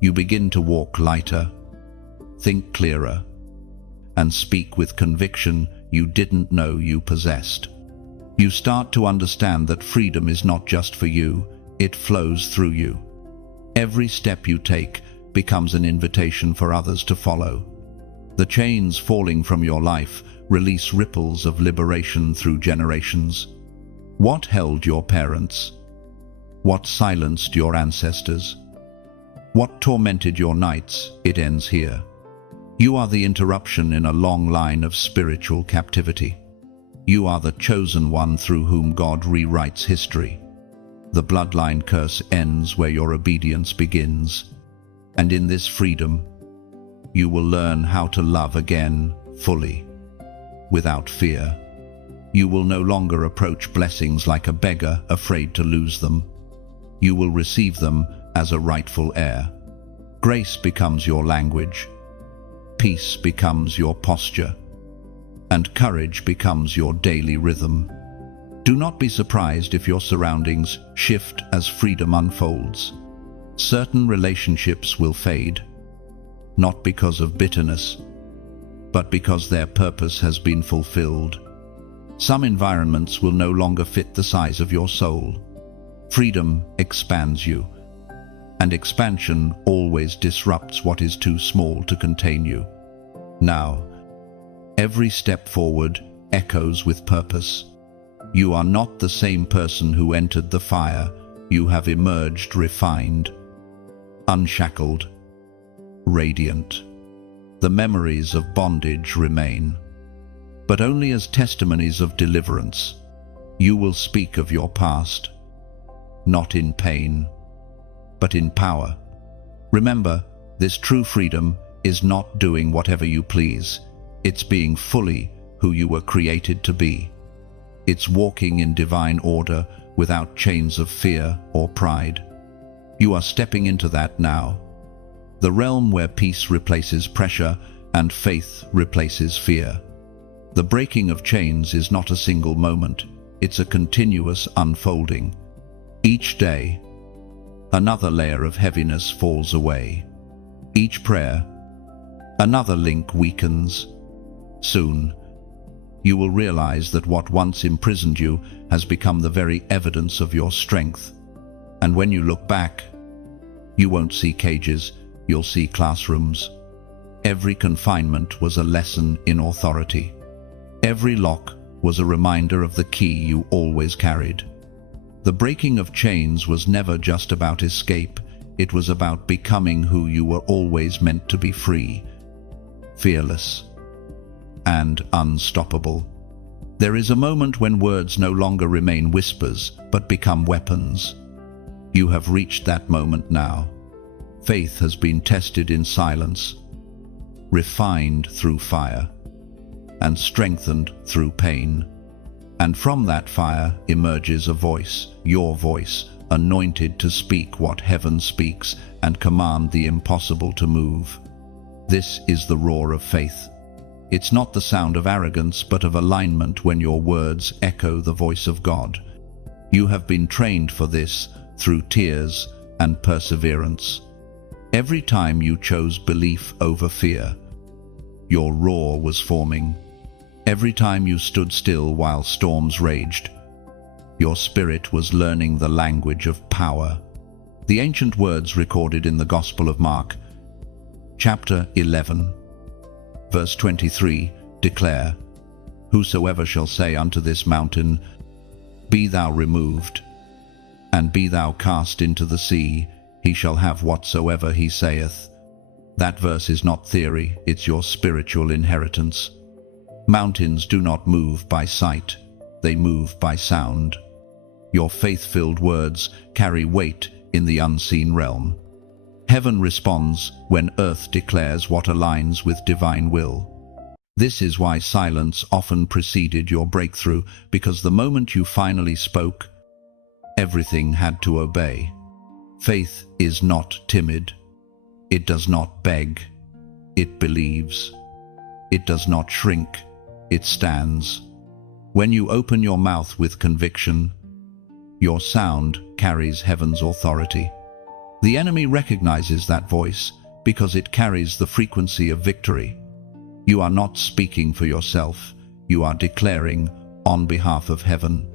You begin to walk lighter, think clearer, and speak with conviction you didn't know you possessed. You start to understand that freedom is not just for you, it flows through you. Every step you take becomes an invitation for others to follow. The chains falling from your life release ripples of liberation through generations. What held your parents? What silenced your ancestors? What tormented your nights? It ends here. You are the interruption in a long line of spiritual captivity. You are the chosen one through whom God rewrites history. The bloodline curse ends where your obedience begins. And in this freedom, you will learn how to love again fully, without fear. You will no longer approach blessings like a beggar, afraid to lose them. You will receive them as a rightful heir. Grace becomes your language. Peace becomes your posture. And courage becomes your daily rhythm. Do not be surprised if your surroundings shift as freedom unfolds. Certain relationships will fade, not because of bitterness, but because their purpose has been fulfilled. Some environments will no longer fit the size of your soul. Freedom expands you, and expansion always disrupts what is too small to contain you. Now, every step forward echoes with purpose. You are not the same person who entered the fire. You have emerged refined, unshackled, radiant. The memories of bondage remain, but only as testimonies of deliverance. You will speak of your past, not in pain, but in power. Remember, this true freedom is not doing whatever you please. It's being fully who you were created to be. It's walking in divine order without chains of fear or pride. You are stepping into that now. The realm where peace replaces pressure and faith replaces fear. The breaking of chains is not a single moment. It's a continuous unfolding. Each day, another layer of heaviness falls away. Each prayer, another link weakens. Soon, you will realize that what once imprisoned you has become the very evidence of your strength. And when you look back, you won't see cages, you'll see classrooms. Every confinement was a lesson in authority. Every lock was a reminder of the key you always carried. The breaking of chains was never just about escape, it was about becoming who you were always meant to be: free, fearless, and unstoppable. There is a moment when words no longer remain whispers, but become weapons. You have reached that moment now. Faith has been tested in silence, refined through fire, and strengthened through pain. And from that fire emerges a voice, your voice, anointed to speak what heaven speaks and command the impossible to move. This is the roar of faith. It's not the sound of arrogance, but of alignment when your words echo the voice of God. You have been trained for this through tears and perseverance. Every time you chose belief over fear, your roar was forming. Every time you stood still while storms raged, your spirit was learning the language of power. The ancient words recorded in the Gospel of Mark, chapter 11, verse 23, declare, "Whosoever shall say unto this mountain, Be thou removed, and be thou cast into the sea, he shall have whatsoever he saith." That verse is not theory, it's your spiritual inheritance. Mountains do not move by sight, they move by sound. Your faith-filled words carry weight in the unseen realm. Heaven responds when earth declares what aligns with divine will. This is why silence often preceded your breakthrough, because the moment you finally spoke, everything had to obey. Faith is not timid. It does not beg. It believes. It does not shrink. It stands. When you open your mouth with conviction, your sound carries heaven's authority. The enemy recognizes that voice because it carries the frequency of victory. You are not speaking for yourself, you are declaring on behalf of heaven.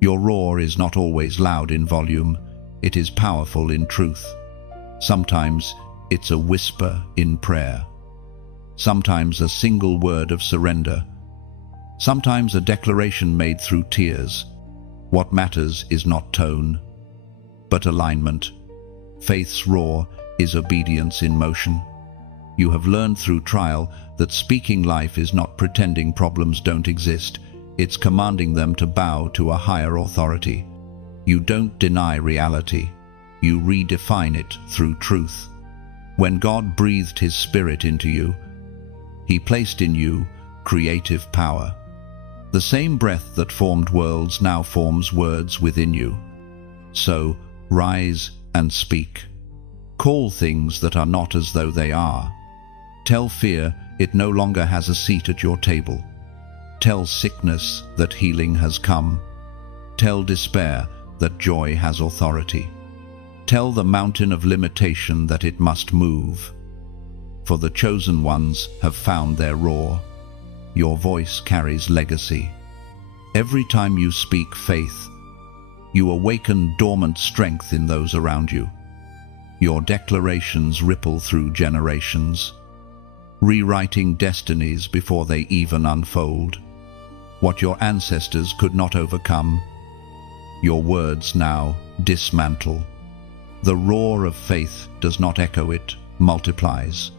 Your roar is not always loud in volume, it is powerful in truth. Sometimes it's a whisper in prayer. Sometimes a single word of surrender. Sometimes a declaration made through tears. What matters is not tone, but alignment. Faith's roar is obedience in motion. You have learned through trial that speaking life is not pretending problems don't exist. It's commanding them to bow to a higher authority. You don't deny reality. You redefine it through truth. When God breathed His Spirit into you, He placed in you creative power. The same breath that formed worlds now forms words within you. So, rise and speak. Call things that are not as though they are. Tell fear it no longer has a seat at your table. Tell sickness that healing has come. Tell despair that joy has authority. Tell the mountain of limitation that it must move. For the chosen ones have found their roar. Your voice carries legacy. Every time you speak faith, you awaken dormant strength in those around you. Your declarations ripple through generations, rewriting destinies before they even unfold. What your ancestors could not overcome, your words now dismantle. The roar of faith does not echo, it multiplies.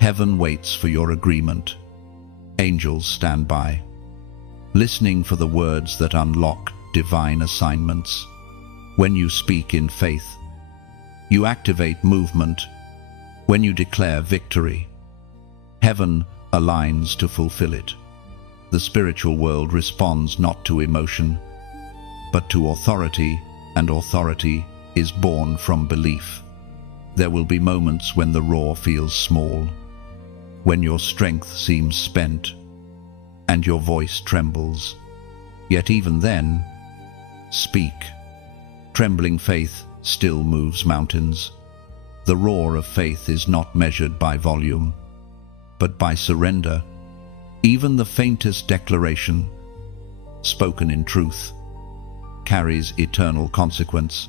Heaven waits for your agreement. Angels stand by, listening for the words that unlock divine assignments. When you speak in faith, you activate movement. When you declare victory, heaven aligns to fulfill it. The spiritual world responds not to emotion, but to authority, and authority is born from belief. There will be moments when the roar feels small, when your strength seems spent, and your voice trembles. Yet even then, speak. Trembling faith still moves mountains. The roar of faith is not measured by volume, but by surrender. Even the faintest declaration, spoken in truth, carries eternal consequence.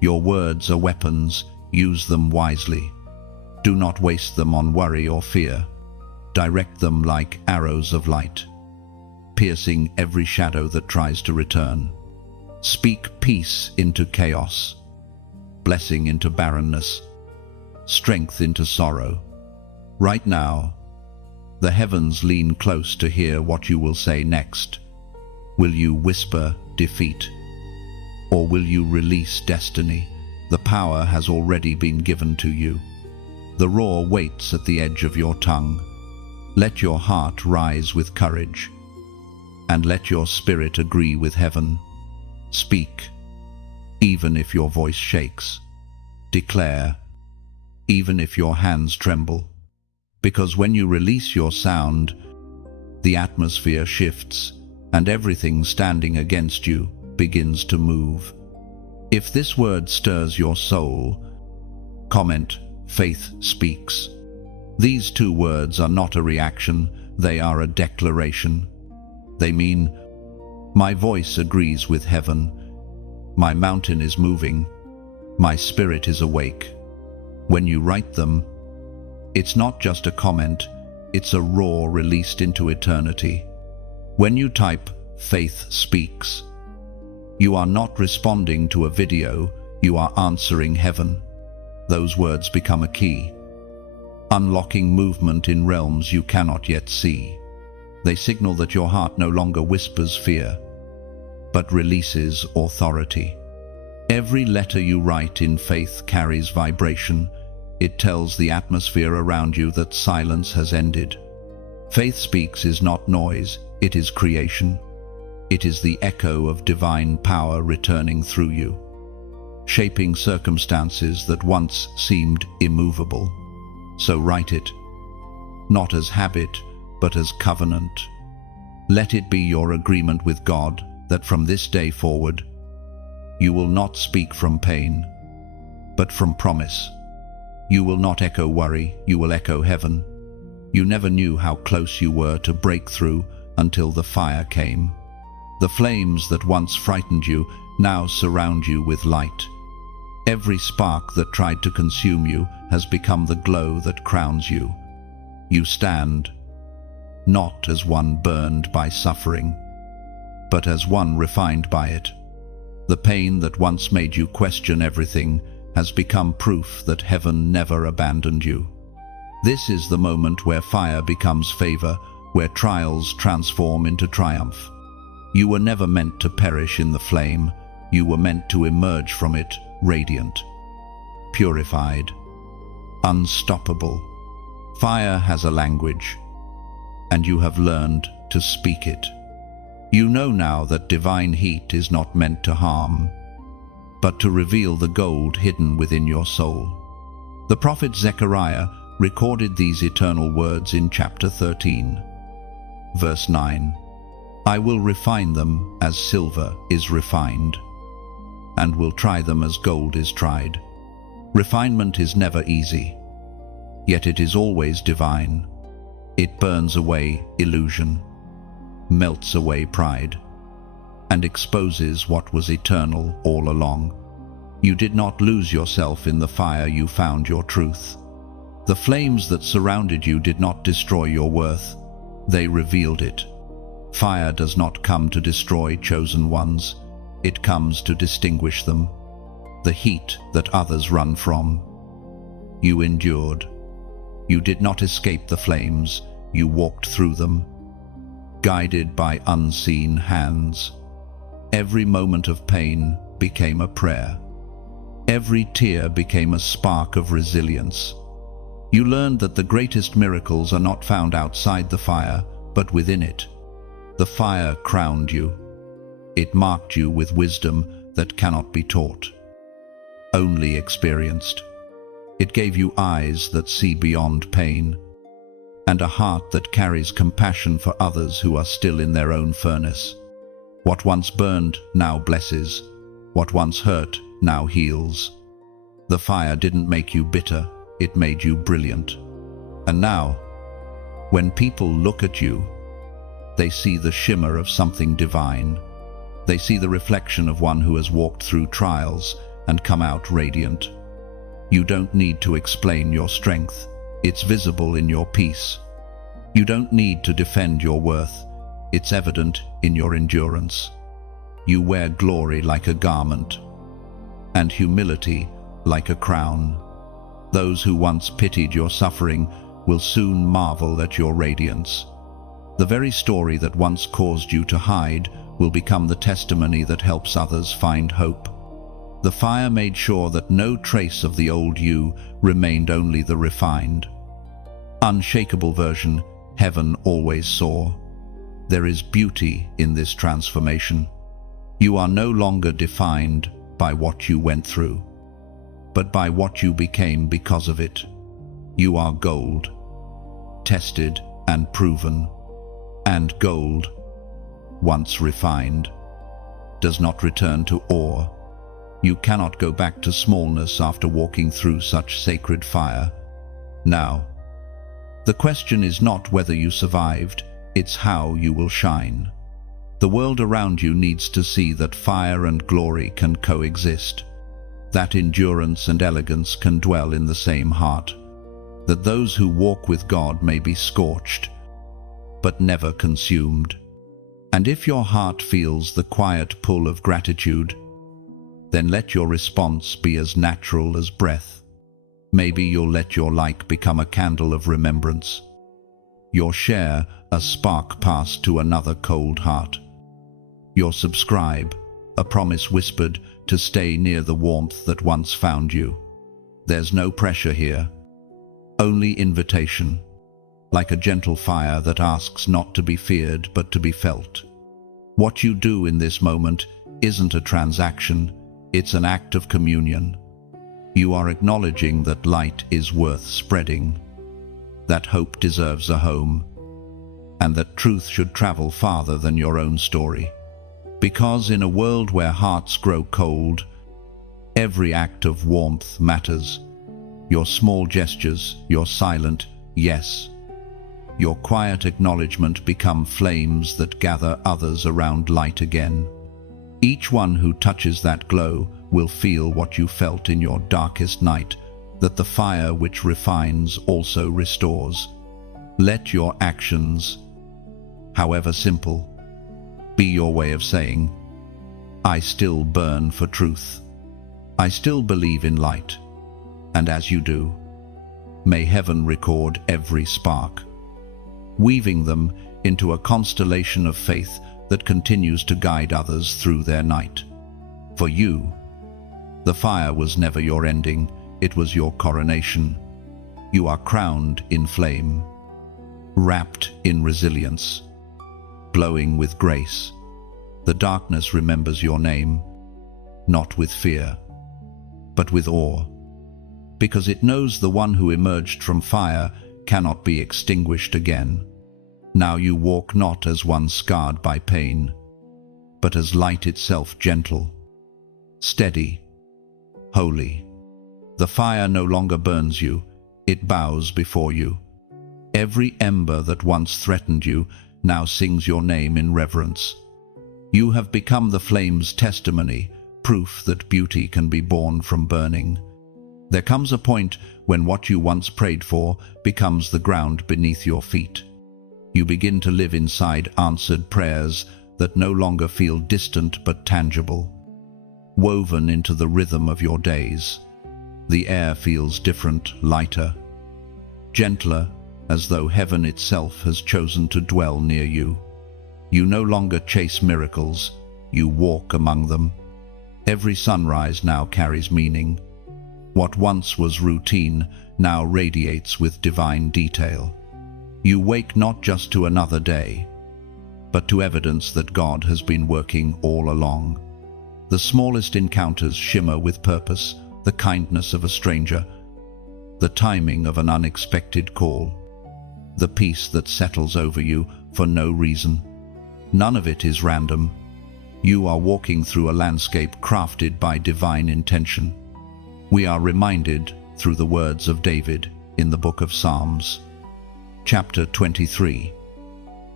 Your words are weapons, use them wisely. Do not waste them on worry or fear. Direct them like arrows of light, piercing every shadow that tries to return. Speak peace into chaos, blessing into barrenness, strength into sorrow. Right now, the heavens lean close to hear what you will say next. Will you whisper defeat, or will you release destiny? The power has already been given to you. The roar waits at the edge of your tongue. Let your heart rise with courage, and let your spirit agree with heaven. Speak, even if your voice shakes. Declare, even if your hands tremble. Because when you release your sound, the atmosphere shifts, and everything standing against you begins to move. If this word stirs your soul, comment, "Faith speaks." These two words are not a reaction, they are a declaration. They mean, my voice agrees with heaven, my mountain is moving, my spirit is awake. When you write them, it's not just a comment, it's a roar released into eternity. When you type, "Faith speaks," you are not responding to a video, you are answering heaven. Those words become a key, unlocking movement in realms you cannot yet see. They signal that your heart no longer whispers fear, but releases authority. Every letter you write in faith carries vibration. It tells the atmosphere around you that silence has ended. Faith speaks is not noise, it is creation. It is the echo of divine power returning through you, shaping circumstances that once seemed immovable. So write it, not as habit, but as covenant. Let it be your agreement with God that from this day forward, you will not speak from pain, but from promise. You will not echo worry, you will echo heaven. You never knew how close you were to breakthrough until the fire came. The flames that once frightened you now surround you with light. Every spark that tried to consume you has become the glow that crowns you. You stand, not as one burned by suffering, but as one refined by it. The pain that once made you question everything has become proof that heaven never abandoned you. This is the moment where fire becomes favor, where trials transform into triumph. You were never meant to perish in the flame. You were meant to emerge from it radiant, purified, unstoppable. Fire has a language, and you have learned to speak it. You know now that divine heat is not meant to harm, but to reveal the gold hidden within your soul. The prophet Zechariah recorded these eternal words in chapter 13, verse 9. I will refine them as silver is refined, and will try them as gold is tried. Refinement is never easy, yet it is always divine. It burns away illusion, melts away pride, and exposes what was eternal all along. You did not lose yourself in the fire, you found your truth. The flames that surrounded you did not destroy your worth, they revealed it. Fire does not come to destroy chosen ones, it comes to distinguish them. The heat that others run from. You endured. You did not escape the flames, you walked through them, guided by unseen hands. Every moment of pain became a prayer. Every tear became a spark of resilience. You learned that the greatest miracles are not found outside the fire, but within it. The fire crowned you. It marked you with wisdom that cannot be taught, only experienced. It gave you eyes that see beyond pain, and a heart that carries compassion for others who are still in their own furnace. What once burned now blesses. What once hurt now heals. The fire didn't make you bitter, it made you brilliant. And now, when people look at you, they see the shimmer of something divine. They see the reflection of one who has walked through trials and come out radiant. You don't need to explain your strength. It's visible in your peace. You don't need to defend your worth. It's evident in your endurance. You wear glory like a garment, and humility like a crown. Those who once pitied your suffering will soon marvel at your radiance. The very story that once caused you to hide will become the testimony that helps others find hope. The fire made sure that no trace of the old you remained, only the refined, unshakable version heaven always saw. There is beauty in this transformation. You are no longer defined by what you went through, but by what you became because of it. You are gold, tested and proven, and gold, once refined, does not return to ore. You cannot go back to smallness after walking through such sacred fire. Now, the question is not whether you survived, it's how you will shine. The world around you needs to see that fire and glory can coexist, that endurance and elegance can dwell in the same heart, that those who walk with God may be scorched, but never consumed. And if your heart feels the quiet pull of gratitude, then let your response be as natural as breath. Maybe you'll let your like become a candle of remembrance, your share a spark passed to another cold heart, your subscribe a promise whispered to stay near the warmth that once found you. There's no pressure here, only invitation, like a gentle fire that asks not to be feared but to be felt. What you do in this moment isn't a transaction, it's an act of communion. You are acknowledging that light is worth spreading, that hope deserves a home, and that truth should travel farther than your own story. Because in a world where hearts grow cold, every act of warmth matters. Your small gestures, your silent yes, your quiet acknowledgement become flames that gather others around light again. Each one who touches that glow will feel what you felt in your darkest night, that the fire which refines also restores. Let your actions, however simple, be your way of saying, I still burn for truth. I still believe in light. And as you do, may heaven record every spark, weaving them into a constellation of faith that continues to guide others through their night. For you, the fire was never your ending, it was your coronation. You are crowned in flame, wrapped in resilience, glowing with grace. The darkness remembers your name, not with fear, but with awe, because it knows the one who emerged from fire cannot be extinguished again. Now you walk not as one scarred by pain, but as light itself, gentle, steady, holy. The fire no longer burns you, it bows before you. Every ember that once threatened you now sings your name in reverence. You have become the flame's testimony, proof that beauty can be born from burning. There comes a point when what you once prayed for becomes the ground beneath your feet. You begin to live inside answered prayers that no longer feel distant but tangible, woven into the rhythm of your days. The air feels different, lighter, gentler, as though heaven itself has chosen to dwell near you. You no longer chase miracles, you walk among them. Every sunrise now carries meaning. What once was routine now radiates with divine detail. You wake not just to another day, but to evidence that God has been working all along. The smallest encounters shimmer with purpose, the kindness of a stranger, the timing of an unexpected call, the peace that settles over you for no reason. None of it is random. You are walking through a landscape crafted by divine intention. We are reminded through the words of David in the book of Psalms, chapter 23,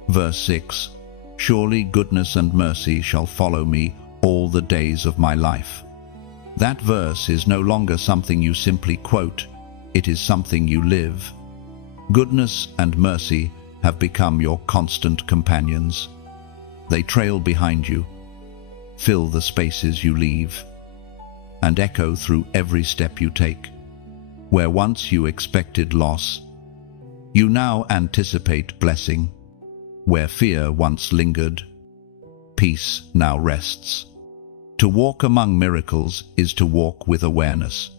verse 6, Surely goodness and mercy shall follow me all the days of my life. That verse is no longer something you simply quote, it is something you live. Goodness and mercy have become your constant companions. They trail behind you, fill the spaces you leave, and echo through every step you take. Where once you expected loss, you now anticipate blessing. Where fear once lingered, peace now rests. To walk among miracles is to walk with awareness.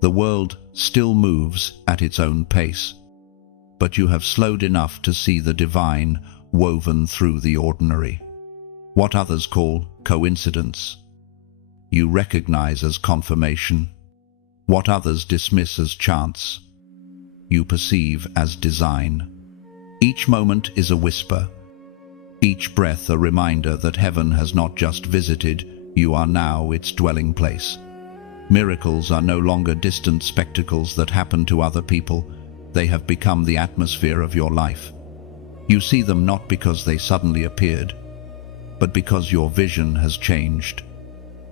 The world still moves at its own pace, but you have slowed enough to see the divine woven through the ordinary. What others call coincidence, you recognize as confirmation. What others dismiss as chance, you perceive as design. Each moment is a whisper, each breath a reminder that heaven has not just visited, you are now its dwelling place. Miracles are no longer distant spectacles that happen to other people, they have become the atmosphere of your life. You see them not because they suddenly appeared, but because your vision has changed.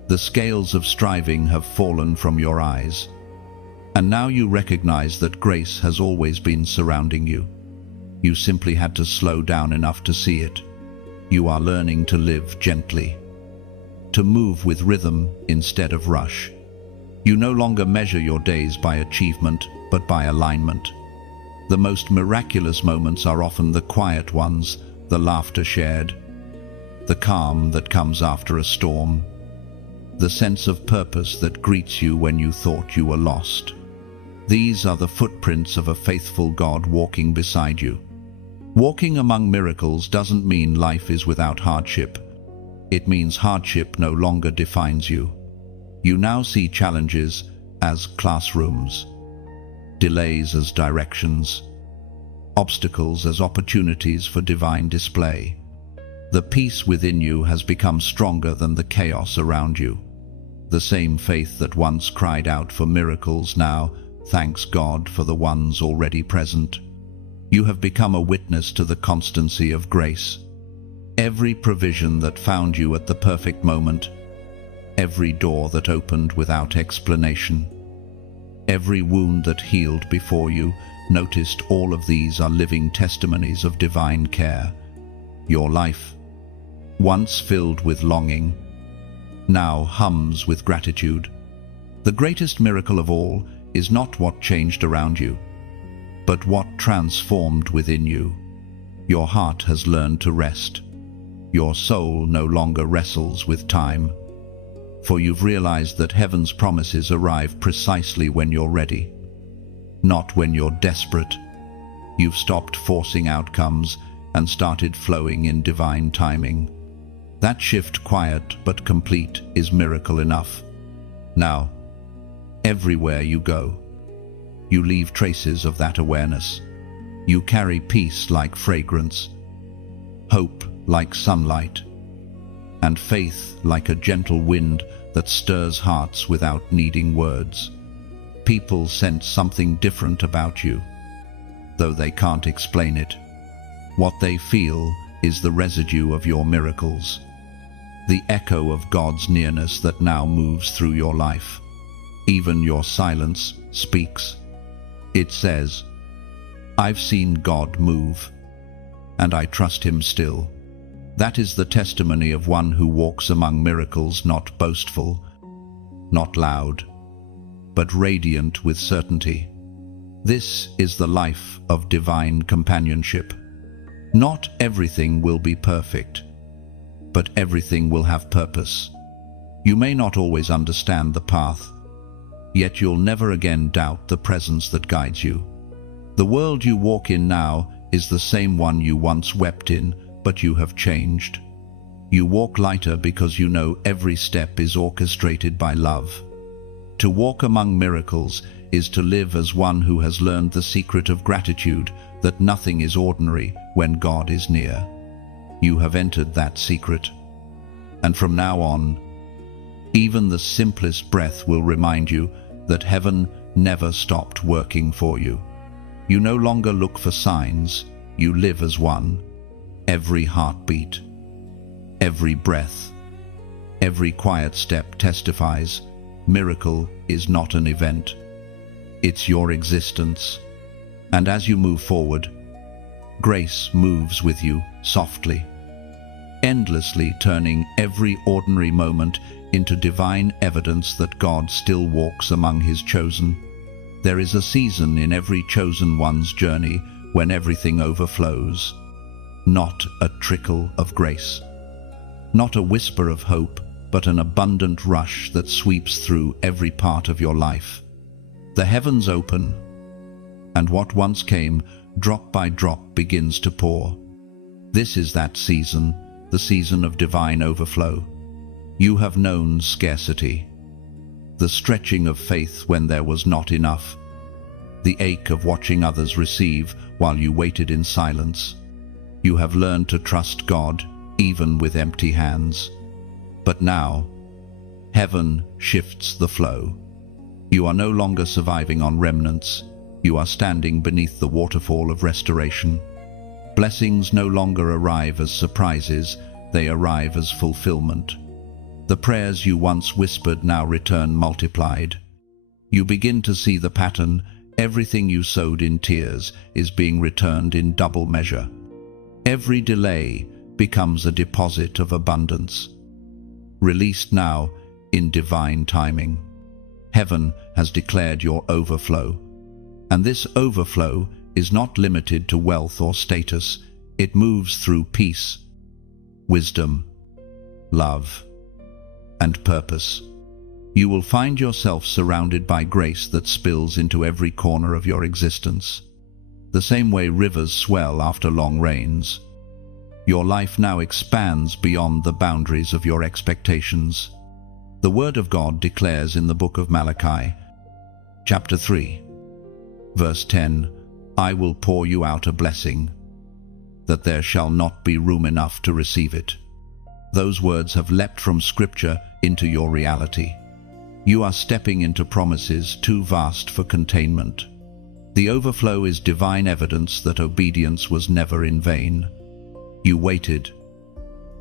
The scales of striving have fallen from your eyes, and now you recognize that grace has always been surrounding you. You simply had to slow down enough to see it. You are learning to live gently, to move with rhythm instead of rush. You no longer measure your days by achievement, but by alignment. The most miraculous moments are often the quiet ones, the laughter shared, the calm that comes after a storm, the sense of purpose that greets you when you thought you were lost. These are the footprints of a faithful God walking beside you. Walking among miracles doesn't mean life is without hardship. It means hardship no longer defines you. You now see challenges as classrooms, delays as directions, obstacles as opportunities for divine display. The peace within you has become stronger than the chaos around you. The same faith that once cried out for miracles now thanks God for the ones already present. You have become a witness to the constancy of grace. Every provision that found you at the perfect moment, every door that opened without explanation, every wound that healed before you. Noticed all of these are living testimonies of divine care. Your life, once filled with longing, now hums with gratitude. The greatest miracle of all is not what changed around you, but what transformed within you. Your heart has learned to rest. Your soul no longer wrestles with time, for you've realized that heaven's promises arrive precisely when you're ready, not when you're desperate. You've stopped forcing outcomes and started flowing in divine timing. That shift, quiet but complete, is miracle enough. Now, everywhere you go, you leave traces of that awareness. You carry peace like fragrance, hope like sunlight, and faith like a gentle wind that stirs hearts without needing words. People sense something different about you, though they can't explain it. What they feel is the residue of your miracles, the echo of God's nearness that now moves through your life. Even your silence speaks. It says, "I've seen God move, and I trust Him still." That is the testimony of one who walks among miracles, not boastful, not loud, but radiant with certainty. This is the life of divine companionship. Not everything will be perfect, but everything will have purpose. You may not always understand the path, yet you'll never again doubt the presence that guides you. The world you walk in now is the same one you once wept in, but you have changed. You walk lighter because you know every step is orchestrated by love. To walk among miracles is to live as one who has learned the secret of gratitude, that nothing is ordinary when God is near. You have entered that secret, and from now on, even the simplest breath will remind you that heaven never stopped working for you. You no longer look for signs, you live as one. Every heartbeat, every breath, every quiet step testifies, miracle is not an event, it's your existence. And as you move forward, grace moves with you softly, endlessly turning every ordinary moment into divine evidence that God still walks among His chosen. There is a season in every chosen one's journey when everything overflows. Not a trickle of grace, not a whisper of hope, but an abundant rush that sweeps through every part of your life. The heavens open, and what once came, drop by drop, begins to pour. This is that season, the season of divine overflow. You have known scarcity, the stretching of faith when there was not enough, the ache of watching others receive while you waited in silence. You have learned to trust God, even with empty hands. But now, heaven shifts the flow. You are no longer surviving on remnants. You are standing beneath the waterfall of restoration. Blessings no longer arrive as surprises, they arrive as fulfillment. The prayers you once whispered now return multiplied. You begin to see the pattern. Everything you sowed in tears is being returned in double measure. Every delay becomes a deposit of abundance, released now in divine timing. Heaven has declared your overflow, and this overflow is not limited to wealth or status. It moves through peace, wisdom, love, and purpose. You will find yourself surrounded by grace that spills into every corner of your existence. The same way rivers swell after long rains, your life now expands beyond the boundaries of your expectations. The Word of God declares in the book of Malachi, chapter 3, verse 10, "I will pour you out a blessing, that there shall not be room enough to receive it." Those words have leapt from Scripture into your reality. You are stepping into promises too vast for containment. The overflow is divine evidence that obedience was never in vain. You waited,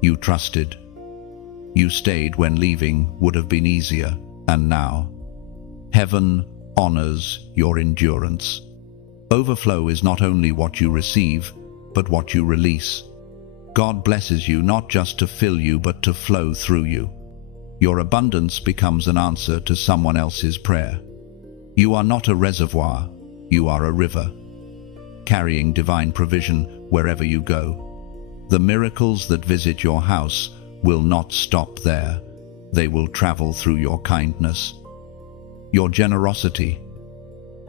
you trusted, You stayed when leaving would have been easier, and now heaven honors your endurance. Overflow is not only what you receive, but what you release. God blesses you not just to fill you, but to flow through you. Your abundance becomes an answer to someone else's prayer. You are not a reservoir, you are a river, carrying divine provision wherever you go. The miracles that visit your house will not stop there. They will travel through your kindness, your generosity,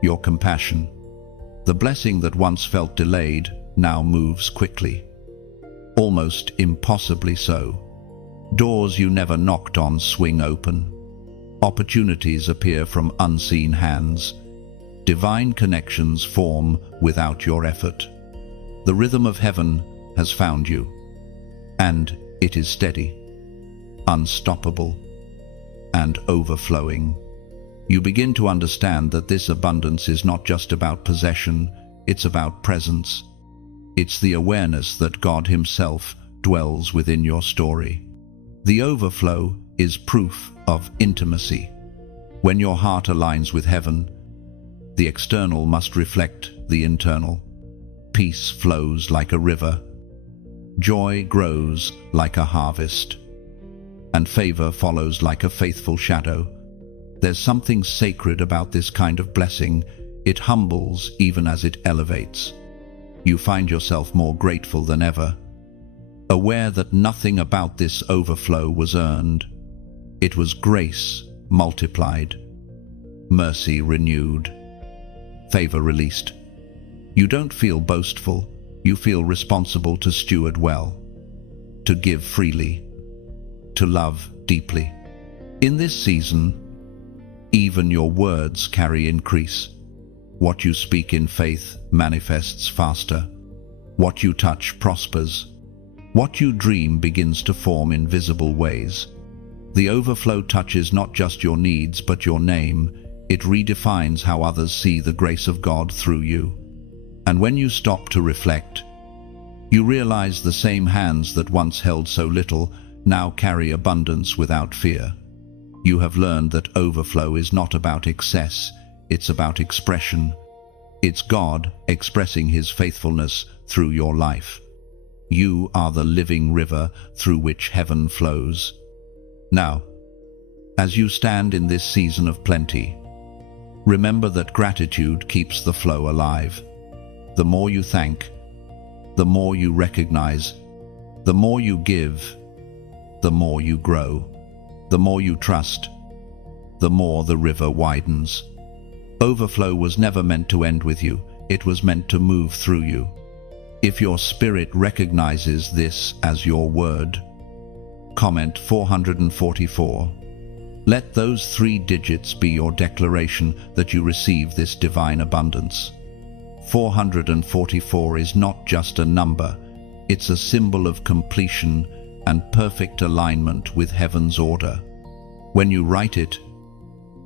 your compassion. The blessing that once felt delayed now moves quickly, almost impossibly so. Doors you never knocked on swing open. Opportunities appear from unseen hands. Divine connections form without your effort. The rhythm of heaven has found you, and it is steady, unstoppable, and overflowing. You begin to understand that this abundance is not just about possession, it's about presence. It's the awareness that God Himself dwells within your story. The overflow is proof of intimacy. When your heart aligns with heaven, the external must reflect the internal. Peace flows like a river. Joy grows like a harvest. And favor follows like a faithful shadow. There's something sacred about this kind of blessing. It humbles even as it elevates. You find yourself more grateful than ever, aware that nothing about this overflow was earned. It was grace multiplied, mercy renewed, favor released. You don't feel boastful, you feel responsible to steward well, to give freely, to love deeply. In this season, even your words carry increase. What you speak in faith manifests faster. What you touch prospers. What you dream begins to form in visible ways. The overflow touches not just your needs, but your name. It redefines how others see the grace of God through you. And when you stop to reflect, you realize the same hands that once held so little now carry abundance without fear. You have learned that overflow is not about excess, it's about expression. It's God expressing His faithfulness through your life. You are the living river through which heaven flows. Now, as you stand in this season of plenty, remember that gratitude keeps the flow alive. The more you thank, the more you recognize, the more you give, the more you grow, the more you trust, the more the river widens. Overflow was never meant to end with you, it was meant to move through you. If your spirit recognizes this as your word, comment 444. Let those 3 digits be your declaration that you receive this divine abundance. 444 is not just a number, it's a symbol of completion and perfect alignment with heaven's order. When you write it,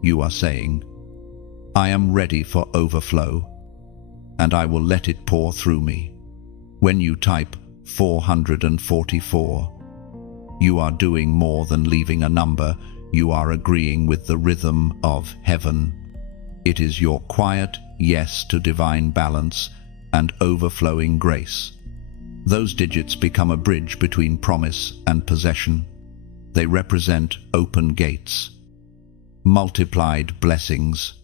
you are saying, I am ready for overflow, and I will let it pour through me. When you type 444, you are doing more than leaving a number, you are agreeing with the rhythm of heaven. It is your quiet yes to divine balance and overflowing grace. Those digits become a bridge between promise and possession. They represent open gates, multiplied blessings,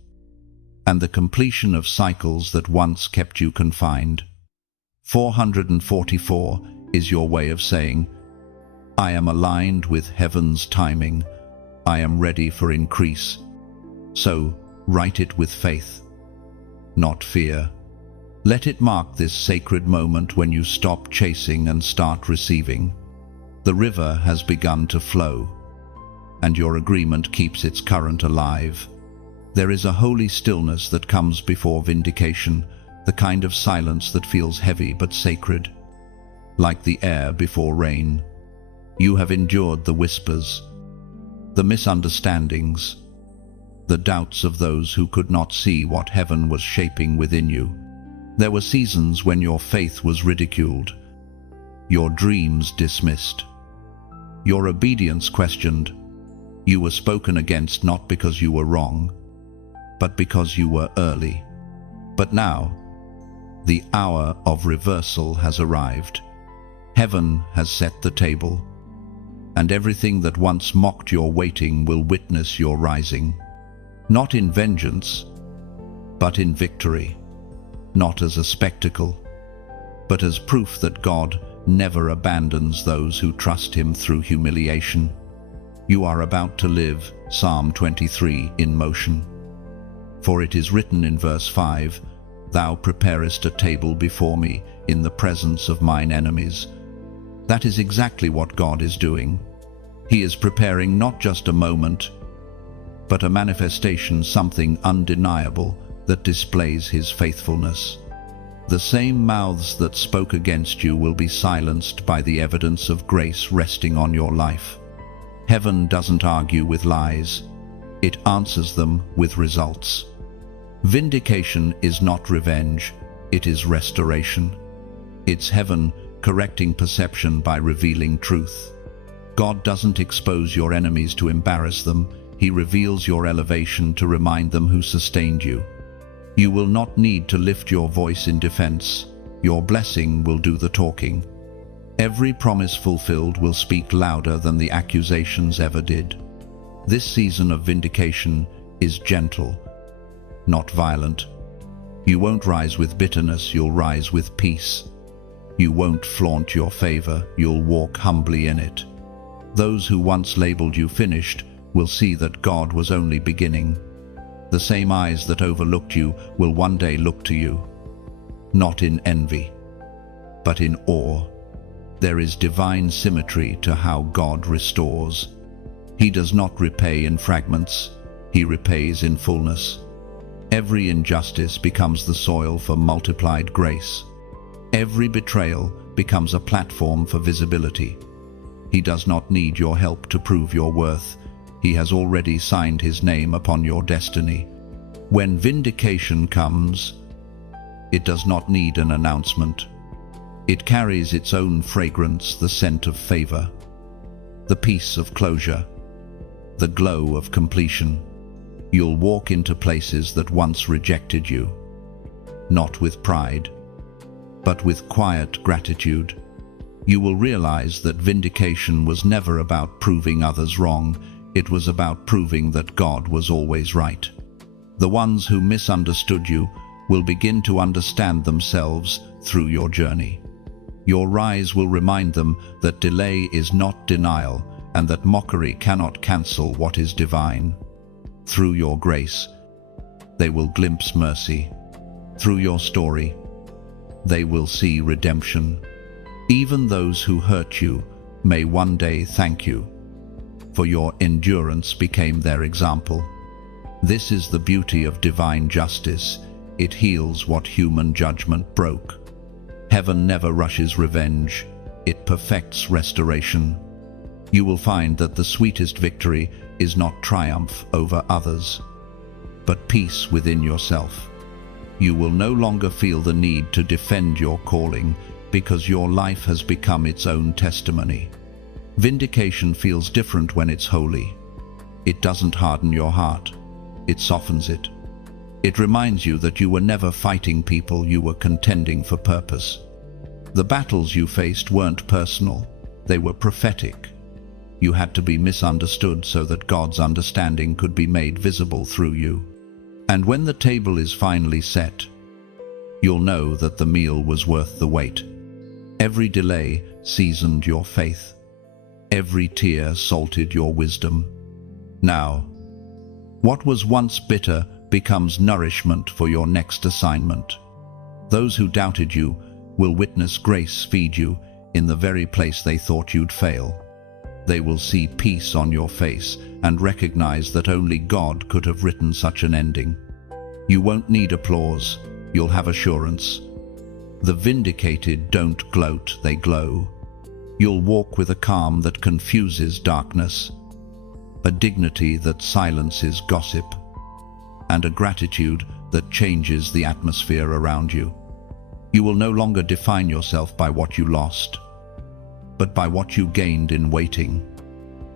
and the completion of cycles that once kept you confined. 444 is your way of saying, I am aligned with heaven's timing. I am ready for increase. So, write it with faith, not fear. Let it mark this sacred moment when you stop chasing and start receiving. The river has begun to flow, and your agreement keeps its current alive. There is a holy stillness that comes before vindication, the kind of silence that feels heavy but sacred. Like the air before rain, you have endured the whispers, the misunderstandings, the doubts of those who could not see what heaven was shaping within you. There were seasons when your faith was ridiculed, your dreams dismissed, your obedience questioned. You were spoken against not because you were wrong, but because you were early. But now, the hour of reversal has arrived. Heaven has set the table, and everything that once mocked your waiting will witness your rising. Not in vengeance, but in victory. Not as a spectacle, but as proof that God never abandons those who trust Him through humiliation. You are about to live Psalm 23 in motion. For it is written in verse 5, "Thou preparest a table before me in the presence of mine enemies." That is exactly what God is doing. He is preparing not just a moment, but a manifestation, something undeniable that displays His faithfulness. The same mouths that spoke against you will be silenced by the evidence of grace resting on your life. Heaven doesn't argue with lies, it answers them with results. Vindication is not revenge, it is restoration. It's heaven correcting perception by revealing truth. God doesn't expose your enemies to embarrass them, He reveals your elevation to remind them who sustained you. You will not need to lift your voice in defense, your blessing will do the talking. Every promise fulfilled will speak louder than the accusations ever did. This season of vindication is gentle, not violent. You won't rise with bitterness, you'll rise with peace. You won't flaunt your favor, you'll walk humbly in it. Those who once labeled you finished will see that God was only beginning. The same eyes that overlooked you will one day look to you, not in envy, but in awe. There is divine symmetry to how God restores. He does not repay in fragments, He repays in fullness. Every injustice becomes the soil for multiplied grace. Every betrayal becomes a platform for visibility. He does not need your help to prove your worth. He has already signed His name upon your destiny. When vindication comes, it does not need an announcement. It carries its own fragrance, the scent of favor, the peace of closure, the glow of completion. You'll walk into places that once rejected you, not with pride, but with quiet gratitude. You will realize that vindication was never about proving others wrong, it was about proving that God was always right. The ones who misunderstood you will begin to understand themselves through your journey. Your rise will remind them that delay is not denial and that mockery cannot cancel what is divine. Through your grace, they will glimpse mercy. Through your story, they will see redemption. Even those who hurt you may one day thank you, for your endurance became their example. This is the beauty of divine justice. It heals what human judgment broke. Heaven never rushes revenge, it perfects restoration. You will find that the sweetest victory is not triumph over others, but peace within yourself. You will no longer feel the need to defend your calling because your life has become its own testimony. Vindication feels different when it's holy. It doesn't harden your heart, it softens it. It reminds you that you were never fighting people, you were contending for purpose. The battles you faced weren't personal, they were prophetic. You had to be misunderstood so that God's understanding could be made visible through you. And when the table is finally set, you'll know that the meal was worth the wait. Every delay seasoned your faith. Every tear salted your wisdom. Now, what was once bitter becomes nourishment for your next assignment. Those who doubted you will witness grace feed you in the very place they thought you'd fail. They will see peace on your face and recognize that only God could have written such an ending. You won't need applause, you'll have assurance. The vindicated don't gloat, they glow. You'll walk with a calm that confuses darkness, a dignity that silences gossip, and a gratitude that changes the atmosphere around you. You will no longer define yourself by what you lost, but by what you gained in waiting.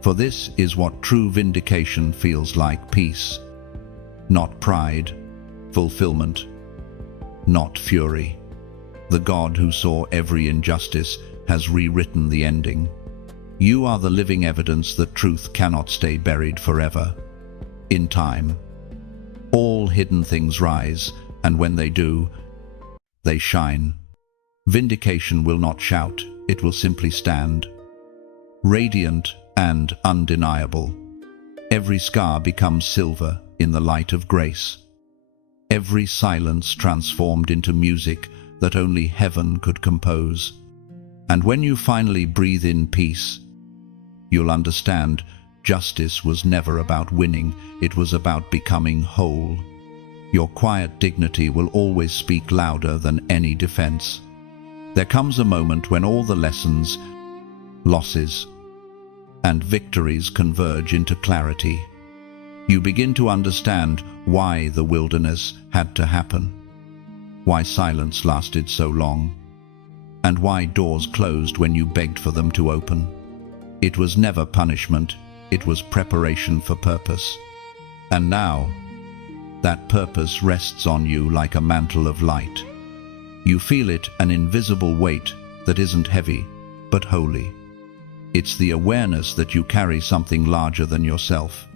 For this is what true vindication feels like: peace, not pride; fulfillment, not fury. The God who saw every injustice has rewritten the ending. You are the living evidence that truth cannot stay buried forever. In time, all hidden things rise, and when they do, they shine. Vindication will not shout, it will simply stand, radiant and undeniable. Every scar becomes silver in the light of grace. Every silence transformed into music that only heaven could compose. And when you finally breathe in peace, you'll understand justice was never about winning, it was about becoming whole. Your quiet dignity will always speak louder than any defense. There comes a moment when all the lessons, losses, and victories converge into clarity. You begin to understand why the wilderness had to happen, why silence lasted so long, and why doors closed when you begged for them to open. It was never punishment, it was preparation for purpose. And now, that purpose rests on you like a mantle of light. You feel it, an invisible weight that isn't heavy, but holy. It's the awareness that you carry something larger than yourself.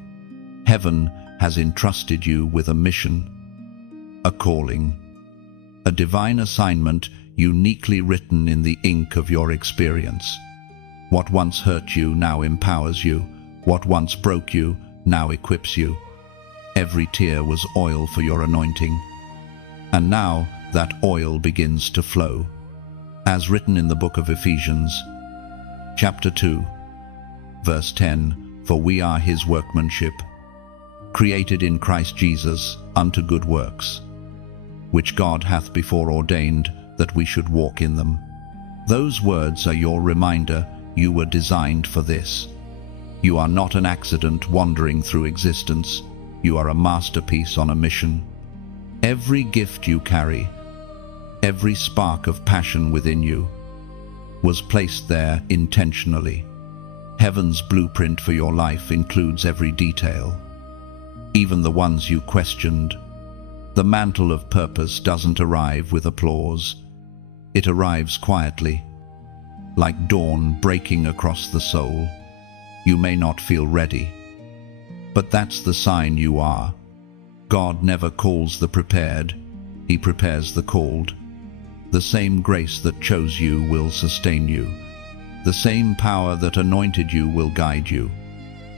Heaven has entrusted you with a mission, a calling, a divine assignment uniquely written in the ink of your experience. What once hurt you now empowers you. What once broke you now equips you. Every tear was oil for your anointing. And now that oil begins to flow. As written in the book of Ephesians, chapter 2, verse 10, "For we are his workmanship, created in Christ Jesus unto good works, which God hath before ordained that we should walk in them." Those words are your reminder you were designed for this. You are not an accident wandering through existence. You are a masterpiece on a mission. Every gift you carry, every spark of passion within you, was placed there intentionally. Heaven's blueprint for your life includes every detail, even the ones you questioned. The mantle of purpose doesn't arrive with applause. It arrives quietly, like dawn breaking across the soul. You may not feel ready, but that's the sign you are. God never calls the prepared, he prepares the called. The same grace that chose you will sustain you. The same power that anointed you will guide you.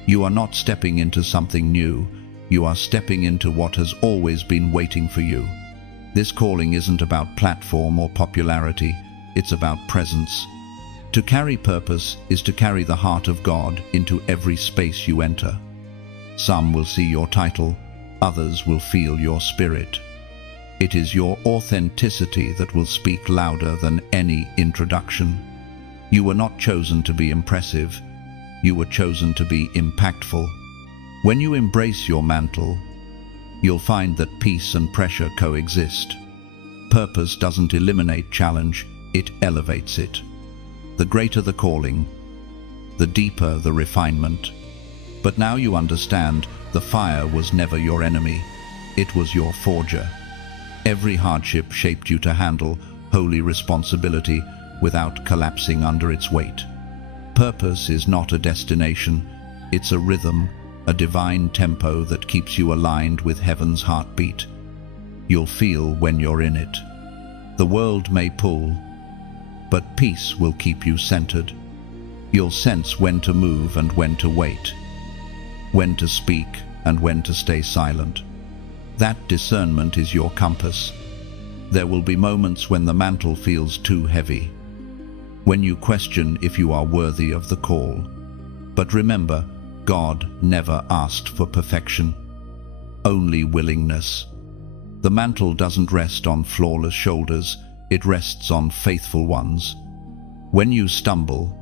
You are not stepping into something new, you are stepping into what has always been waiting for you. This calling isn't about platform or popularity, it's about presence. To carry purpose is to carry the heart of God into every space you enter. Some will see your title, others will feel your spirit. It is your authenticity that will speak louder than any introduction. You were not chosen to be impressive, you were chosen to be impactful. When you embrace your mantle, you'll find that peace and pressure coexist. Purpose doesn't eliminate challenge, it elevates it. The greater the calling, the deeper the refinement. But now you understand, the fire was never your enemy, it was your forger. Every hardship shaped you to handle holy responsibility without collapsing under its weight. Purpose is not a destination, it's a rhythm, a divine tempo that keeps you aligned with heaven's heartbeat. You'll feel when you're in it. The world may pull, but peace will keep you centered. You'll sense when to move and when to wait, when to speak and when to stay silent. That discernment is your compass. There will be moments when the mantle feels too heavy, when you question if you are worthy of the call. But remember, God never asked for perfection, only willingness. The mantle doesn't rest on flawless shoulders, it rests on faithful ones. When you stumble,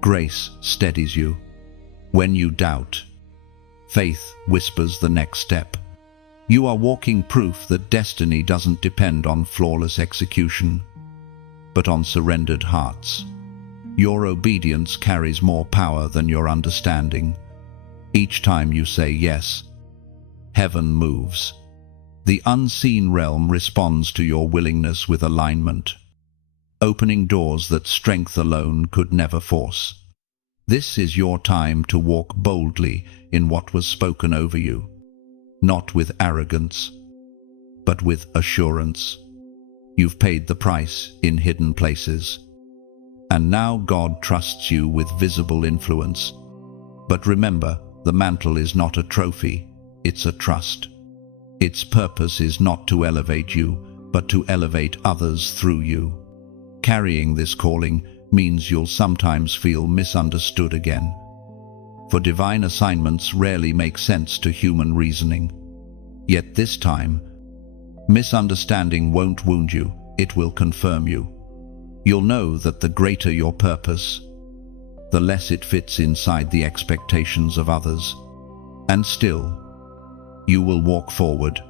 grace steadies you. When you doubt, faith whispers the next step. You are walking proof that destiny doesn't depend on flawless execution, but on surrendered hearts. Your obedience carries more power than your understanding. Each time you say yes, heaven moves. The unseen realm responds to your willingness with alignment, opening doors that strength alone could never force. This is your time to walk boldly in what was spoken over you, not with arrogance, but with assurance. You've paid the price in hidden places, and now God trusts you with visible influence. But remember, the mantle is not a trophy, it's a trust. Its purpose is not to elevate you, but to elevate others through you. Carrying this calling means you'll sometimes feel misunderstood again, for divine assignments rarely make sense to human reasoning. Yet this time, misunderstanding won't wound you, it will confirm you. You'll know that the greater your purpose, the less it fits inside the expectations of others. And still, you will walk forward,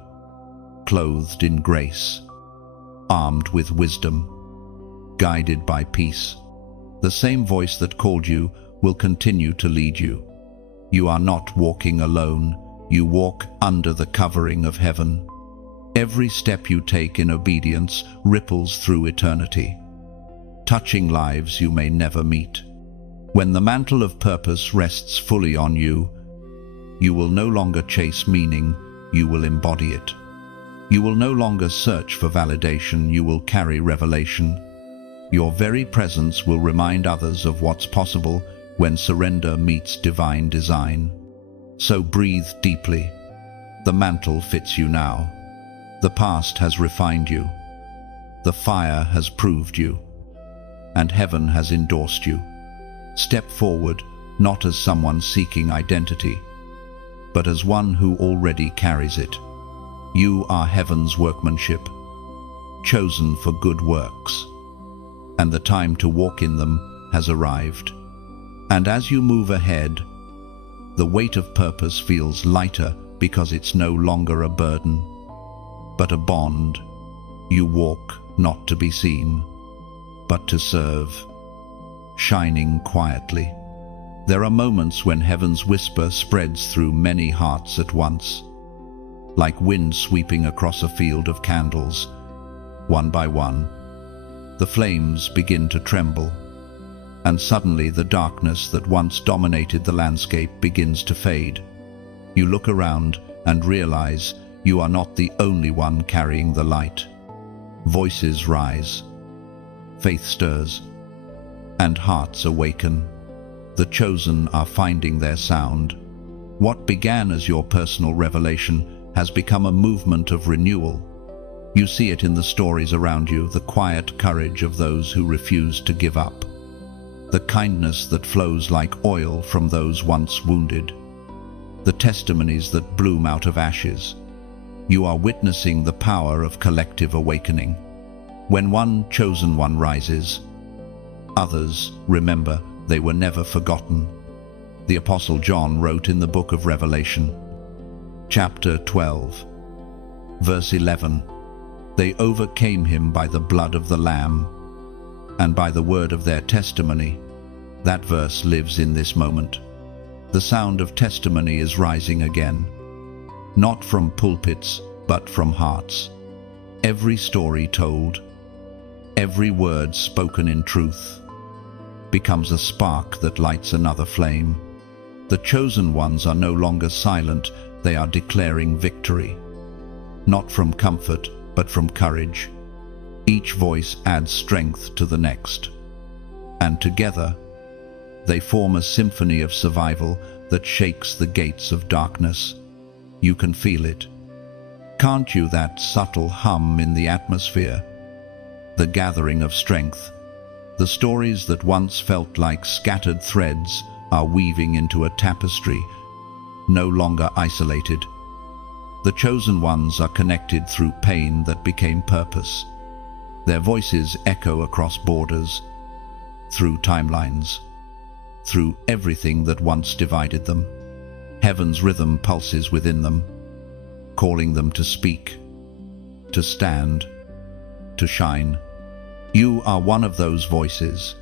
clothed in grace, armed with wisdom, guided by peace. The same voice that called you will continue to lead you. You are not walking alone, you walk under the covering of heaven. Every step you take in obedience ripples through eternity, touching lives you may never meet. When the mantle of purpose rests fully on you, you will no longer chase meaning, you will embody it. You will no longer search for validation, you will carry revelation. Your very presence will remind others of what's possible when surrender meets divine design. So breathe deeply. The mantle fits you now. The past has refined you. The fire has proved you. And heaven has endorsed you. Step forward, not as someone seeking identity, but as one who already carries it. You are heaven's workmanship, chosen for good works, and the time to walk in them has arrived. And as you move ahead, the weight of purpose feels lighter because it's no longer a burden, but a bond. You walk not to be seen, but to serve, shining quietly. There are moments when heaven's whisper spreads through many hearts at once, like wind sweeping across a field of candles. One by one, the flames begin to tremble, and suddenly the darkness that once dominated the landscape begins to fade. You look around and realize you are not the only one carrying the light. Voices rise, faith stirs, and hearts awaken. The chosen are finding their sound. What began as your personal revelation has become a movement of renewal. You see it in the stories around you, the quiet courage of those who refuse to give up, the kindness that flows like oil from those once wounded, the testimonies that bloom out of ashes. You are witnessing the power of collective awakening. When one chosen one rises, others remember they were never forgotten. The Apostle John wrote in the book of Revelation, chapter 12, verse 11, "They overcame him by the blood of the Lamb and by the word of their testimony." That verse lives in this moment. The sound of testimony is rising again, not from pulpits, but from hearts. Every story told, every word spoken in truth, becomes a spark that lights another flame. The chosen ones are no longer silent, they are declaring victory, not from comfort, but from courage. Each voice adds strength to the next, and together they form a symphony of survival that shakes the gates of darkness. You can feel it. Can't you? That subtle hum in the atmosphere, the gathering of strength. The stories that once felt like scattered threads are weaving into a tapestry, no longer isolated. The chosen ones are connected through pain that became purpose. Their voices echo across borders, through timelines, through everything that once divided them. Heaven's rhythm pulses within them, calling them to speak, to stand, to shine. You are one of those voices,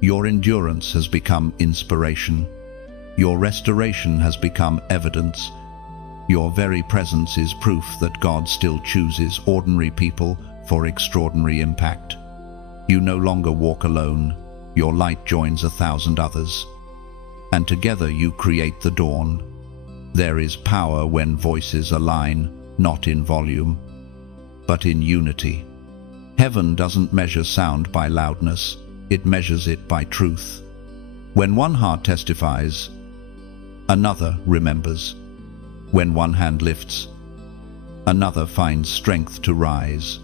Your endurance has become inspiration. Your restoration has become evidence. Your very presence is proof that God still chooses ordinary people for extraordinary impact. You no longer walk alone. Your light joins 1,000 others, and together you create the dawn. There is power when voices align, not in volume, but in unity. Heaven doesn't measure sound by loudness, it measures it by truth. When one heart testifies, another remembers. When one hand lifts, another finds strength to rise.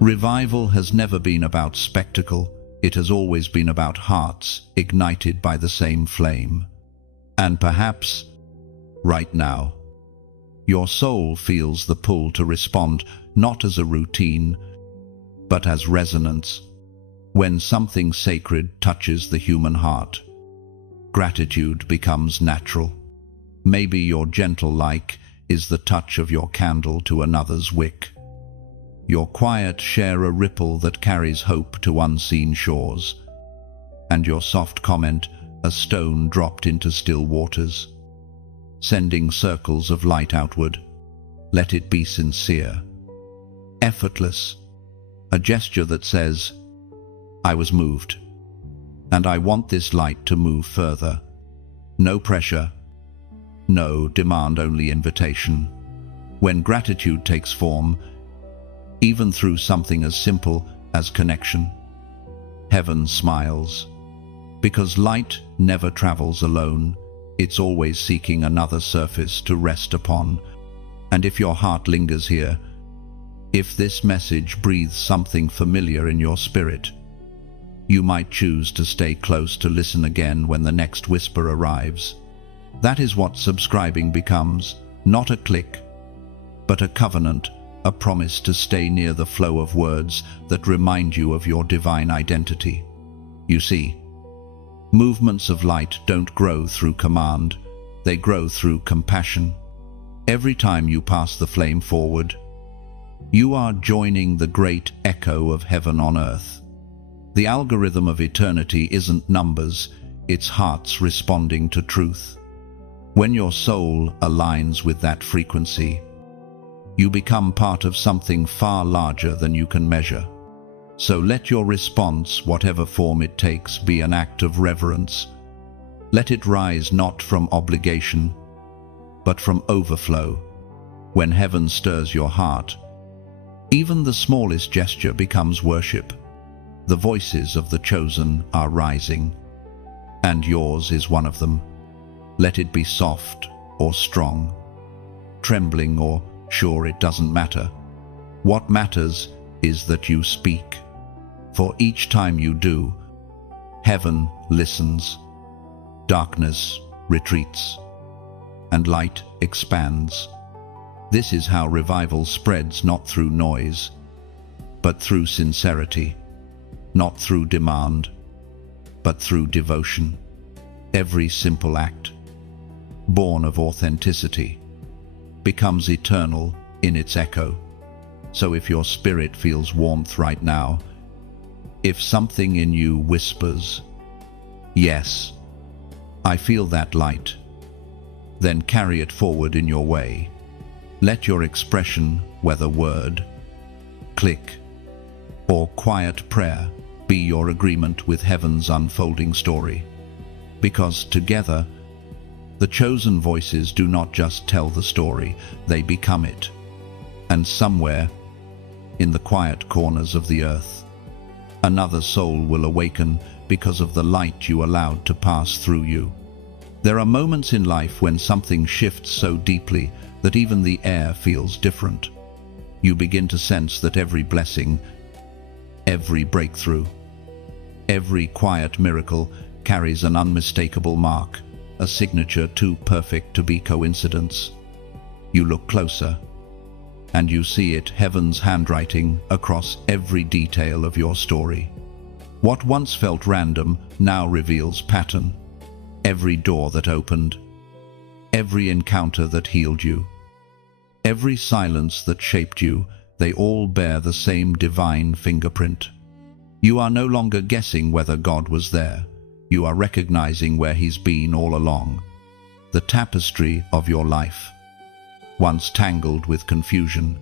Revival has never been about spectacle, it has always been about hearts ignited by the same flame. And perhaps, right now, your soul feels the pull to respond, not as a routine, but as resonance. When something sacred touches the human heart, gratitude becomes natural. Maybe your gentle like is the touch of your candle to another's wick. Your quiet share a ripple that carries hope to unseen shores, and your soft comment a stone dropped into still waters, sending circles of light outward. Let it be sincere, effortless, a gesture that says, I was moved, and I want this light to move further. No pressure, no demand, only invitation. When gratitude takes form, even through something as simple as connection, heaven smiles. Because light never travels alone, it's always seeking another surface to rest upon. And if your heart lingers here, if this message breathes something familiar in your spirit, you might choose to stay close to listen again when the next whisper arrives. That is what subscribing becomes, not a click, but a covenant, a promise to stay near the flow of words that remind you of your divine identity. You see, movements of light don't grow through command, they grow through compassion. Every time you pass the flame forward, you are joining the great echo of heaven on earth. The algorithm of eternity isn't numbers, it's hearts responding to truth. When your soul aligns with that frequency, you become part of something far larger than you can measure. So let your response, whatever form it takes, be an act of reverence. Let it rise not from obligation, but from overflow. When heaven stirs your heart, even the smallest gesture becomes worship. The voices of the chosen are rising, and yours is one of them. Let it be soft or strong, trembling or sure, it doesn't matter. What matters is that you speak. For each time you do, heaven listens, darkness retreats, and light expands. This is how revival spreads, not through noise, but through sincerity. Not through demand, but through devotion. Every simple act, born of authenticity, becomes eternal in its echo. So if your spirit feels warmth right now, if something in you whispers, yes, I feel that light, then carry it forward in your way. Let your expression, whether word, click, or quiet prayer, be your agreement with heaven's unfolding story. Because together, the chosen voices do not just tell the story, they become it. And somewhere, in the quiet corners of the earth, another soul will awaken because of the light you allowed to pass through you. There are moments in life when something shifts so deeply that even the air feels different. You begin to sense that every blessing, every breakthrough, every quiet miracle carries an unmistakable mark, a signature too perfect to be coincidence. You look closer, and you see it, heaven's handwriting across every detail of your story. What once felt random now reveals pattern. Every door that opened, every encounter that healed you, every silence that shaped you, they all bear the same divine fingerprint. You are no longer guessing whether God was there. You are recognizing where He's been all along. The tapestry of your life, once tangled with confusion,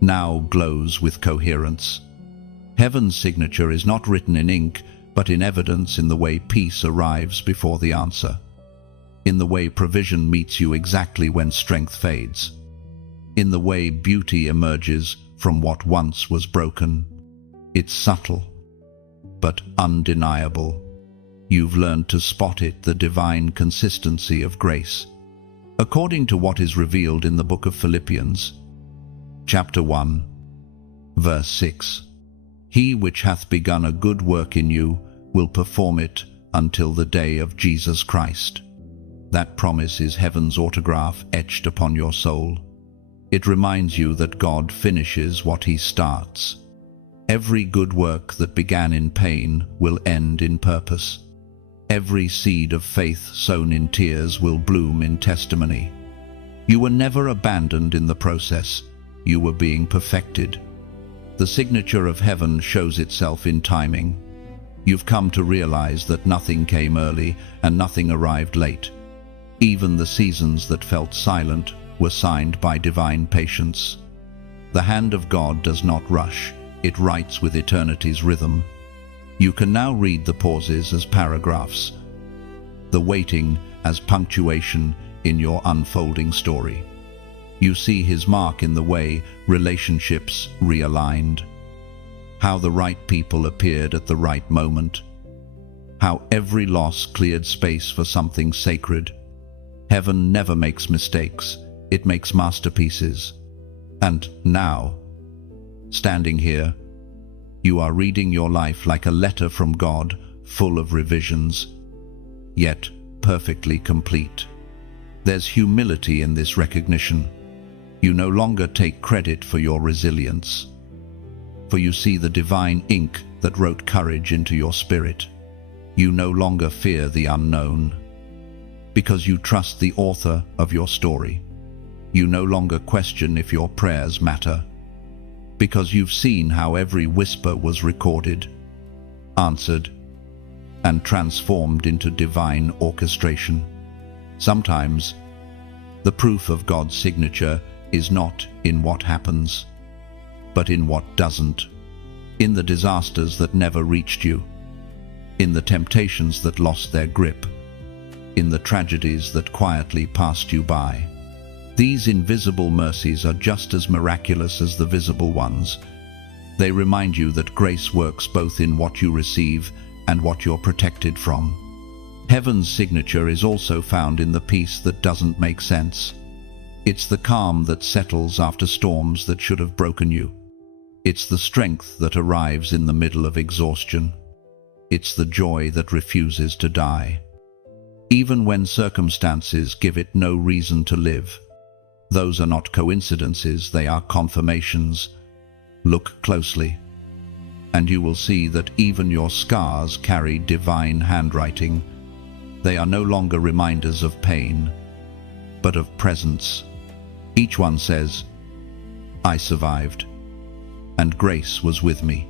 now glows with coherence. Heaven's signature is not written in ink, but in evidence, in the way peace arrives before the answer, in the way provision meets you exactly when strength fades, in the way beauty emerges from what once was broken. It's subtle, but undeniable. You've learned to spot it, the divine consistency of grace. According to what is revealed in the book of Philippians, chapter 1, verse 6, He which hath begun a good work in you will perform it until the day of Jesus Christ. That promise is heaven's autograph etched upon your soul. It reminds you that God finishes what He starts. Every good work that began in pain will end in purpose. Every seed of faith sown in tears will bloom in testimony. You were never abandoned in the process. You were being perfected. The signature of heaven shows itself in timing. You've come to realize that nothing came early and nothing arrived late. Even the seasons that felt silent were signed by divine patience. The hand of God does not rush. It writes with eternity's rhythm. You can now read the pauses as paragraphs, the waiting as punctuation in your unfolding story. You see His mark in the way relationships realigned, how the right people appeared at the right moment, how every loss cleared space for something sacred. Heaven never makes mistakes, it makes masterpieces. And now, standing here, you are reading your life like a letter from God, full of revisions, yet perfectly complete. There's humility in this recognition. You no longer take credit for your resilience, for you see the divine ink that wrote courage into your spirit. You no longer fear the unknown, because you trust the author of your story. You no longer question if your prayers matter, because you've seen how every whisper was recorded, answered, and transformed into divine orchestration. Sometimes, the proof of God's signature is not in what happens, but in what doesn't, in the disasters that never reached you, in the temptations that lost their grip, in the tragedies that quietly passed you by. These invisible mercies are just as miraculous as the visible ones. They remind you that grace works both in what you receive and what you're protected from. Heaven's signature is also found in the peace that doesn't make sense. It's the calm that settles after storms that should have broken you. It's the strength that arrives in the middle of exhaustion. It's the joy that refuses to die, even when circumstances give it no reason to live. Those are not coincidences, they are confirmations. Look closely, and you will see that even your scars carry divine handwriting. They are no longer reminders of pain, but of presence. Each one says, I survived, and grace was with me.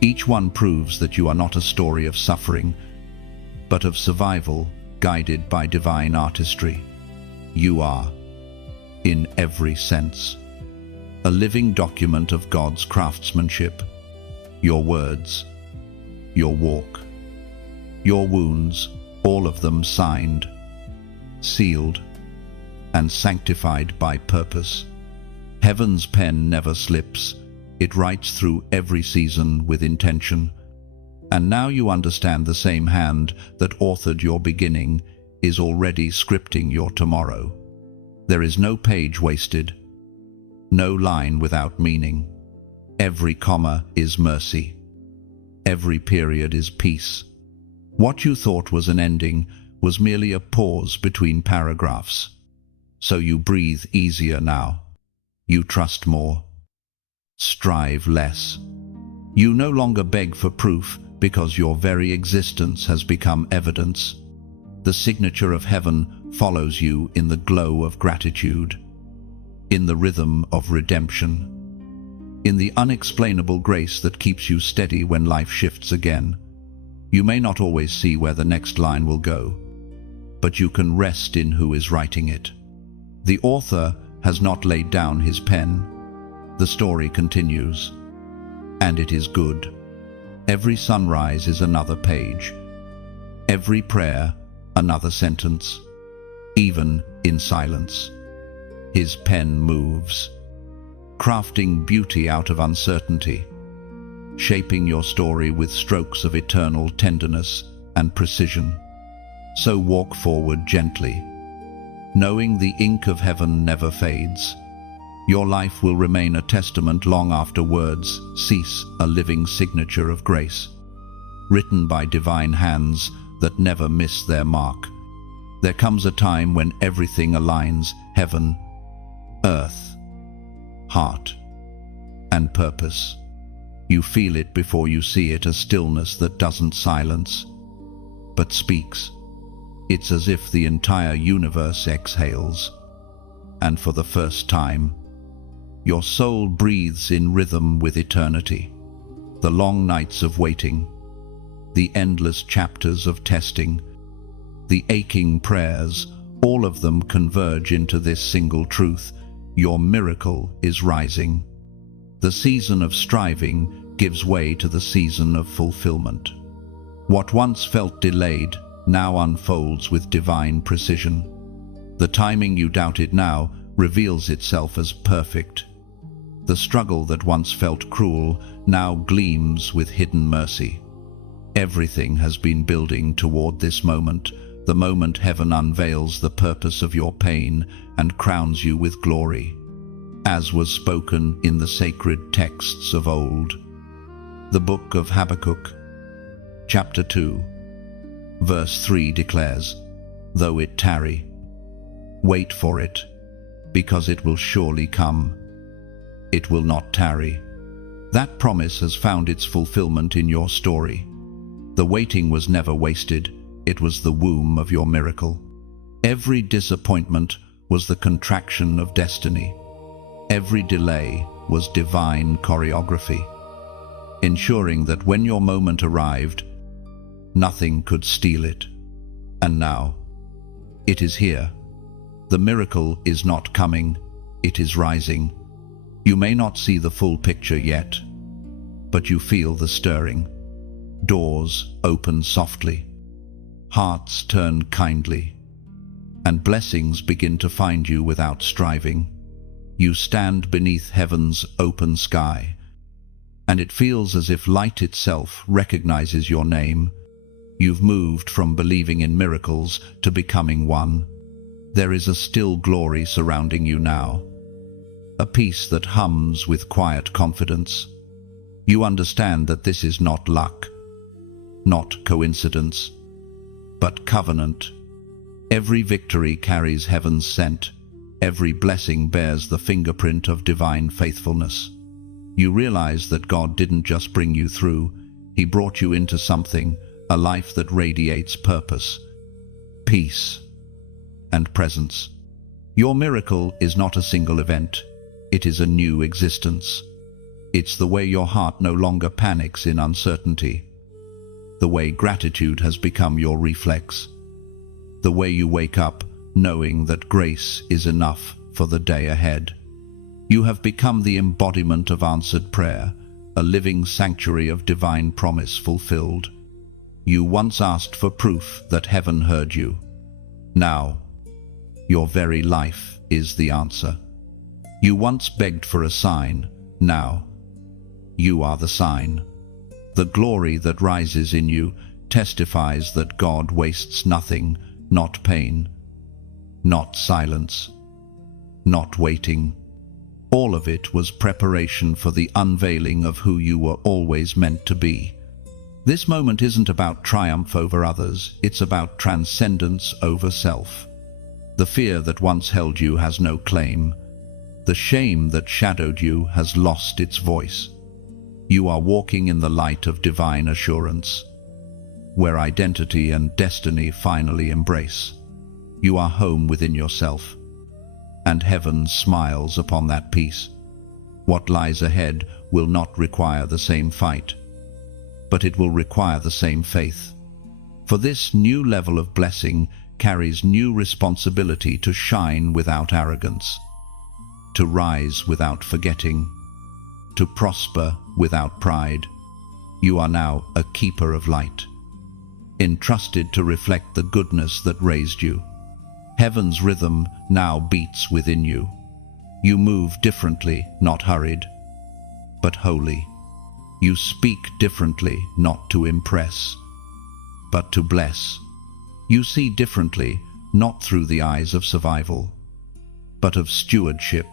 Each one proves that you are not a story of suffering, but of survival guided by divine artistry. You are, in every sense, a living document of God's craftsmanship. Your words, your walk, your wounds, all of them signed, sealed, and sanctified by purpose. Heaven's pen never slips. It writes through every season with intention. And now you understand the same hand that authored your beginning is already scripting your tomorrow. There is no page wasted, no line without meaning. Every comma is mercy. Every period is peace. What you thought was an ending was merely a pause between paragraphs. So you breathe easier now. You trust more. Strive less. You no longer beg for proof because your very existence has become evidence. The signature of heaven follows you in the glow of gratitude, in the rhythm of redemption, in the unexplainable grace that keeps you steady when life shifts again. You may not always see where the next line will go, but you can rest in who is writing it. The author has not laid down his pen. The story continues, and it is good. Every sunrise is another page. Every prayer, another sentence. Even in silence, his pen moves, crafting beauty out of uncertainty, shaping your story with strokes of eternal tenderness and precision. So walk forward gently, knowing the ink of heaven never fades. Your life will remain a testament long after words cease, a living signature of grace, written by divine hands that never miss their mark. There comes a time when everything aligns: heaven, earth, heart, and purpose. You feel it before you see it, a stillness that doesn't silence, but speaks. It's as if the entire universe exhales, and for the first time, your soul breathes in rhythm with eternity. The long nights of waiting, the endless chapters of testing, the aching prayers, all of them converge into this single truth: your miracle is rising. The season of striving gives way to the season of fulfillment. What once felt delayed now unfolds with divine precision. The timing you doubted now reveals itself as perfect. The struggle that once felt cruel now gleams with hidden mercy. Everything has been building toward this moment, the moment heaven unveils the purpose of your pain and crowns you with glory, as was spoken in the sacred texts of old. The book of Habakkuk, chapter 2, verse 3 declares, "Though it tarry, wait for it, because it will surely come. It will not tarry." That promise has found its fulfillment in your story. The waiting was never wasted. It was the womb of your miracle. Every disappointment was the contraction of destiny. Every delay was divine choreography, ensuring that when your moment arrived, nothing could steal it. And now, it is here. The miracle is not coming, it is rising. You may not see the full picture yet, but you feel the stirring. Doors open softly, hearts turn kindly, and blessings begin to find you without striving. You stand beneath heaven's open sky, and it feels as if light itself recognizes your name. You've moved from believing in miracles to becoming one. There is a still glory surrounding you now, a peace that hums with quiet confidence. You understand that this is not luck, not coincidence, but covenant. Every victory carries heaven's scent. Every blessing bears the fingerprint of divine faithfulness. You realize that God didn't just bring you through, He brought you into something, a life that radiates purpose, peace, and presence. Your miracle is not a single event. It is a new existence. It's the way your heart no longer panics in uncertainty, the way gratitude has become your reflex, the way you wake up knowing that grace is enough for the day ahead. You have become the embodiment of answered prayer, a living sanctuary of divine promise fulfilled. You once asked for proof that heaven heard you. Now, your very life is the answer. You once begged for a sign. Now, you are the sign. The glory that rises in you testifies that God wastes nothing, not pain, not silence, not waiting. All of it was preparation for the unveiling of who you were always meant to be. This moment isn't about triumph over others, it's about transcendence over self. The fear that once held you has no claim. The shame that shadowed you has lost its voice. You are walking in the light of divine assurance, where identity and destiny finally embrace. You are home within yourself, and heaven smiles upon that peace. what lies ahead will not require the same fight, but it will require the same faith. For this new level of blessing carries new responsibility to shine without arrogance, to rise without forgetting, to prosper without pride. You are now a keeper of light, entrusted to reflect the goodness that raised you. Heaven's rhythm now beats within you. You move differently, not hurried, but holy. You speak differently, not to impress, but to bless. You see differently, not through the eyes of survival, but of stewardship.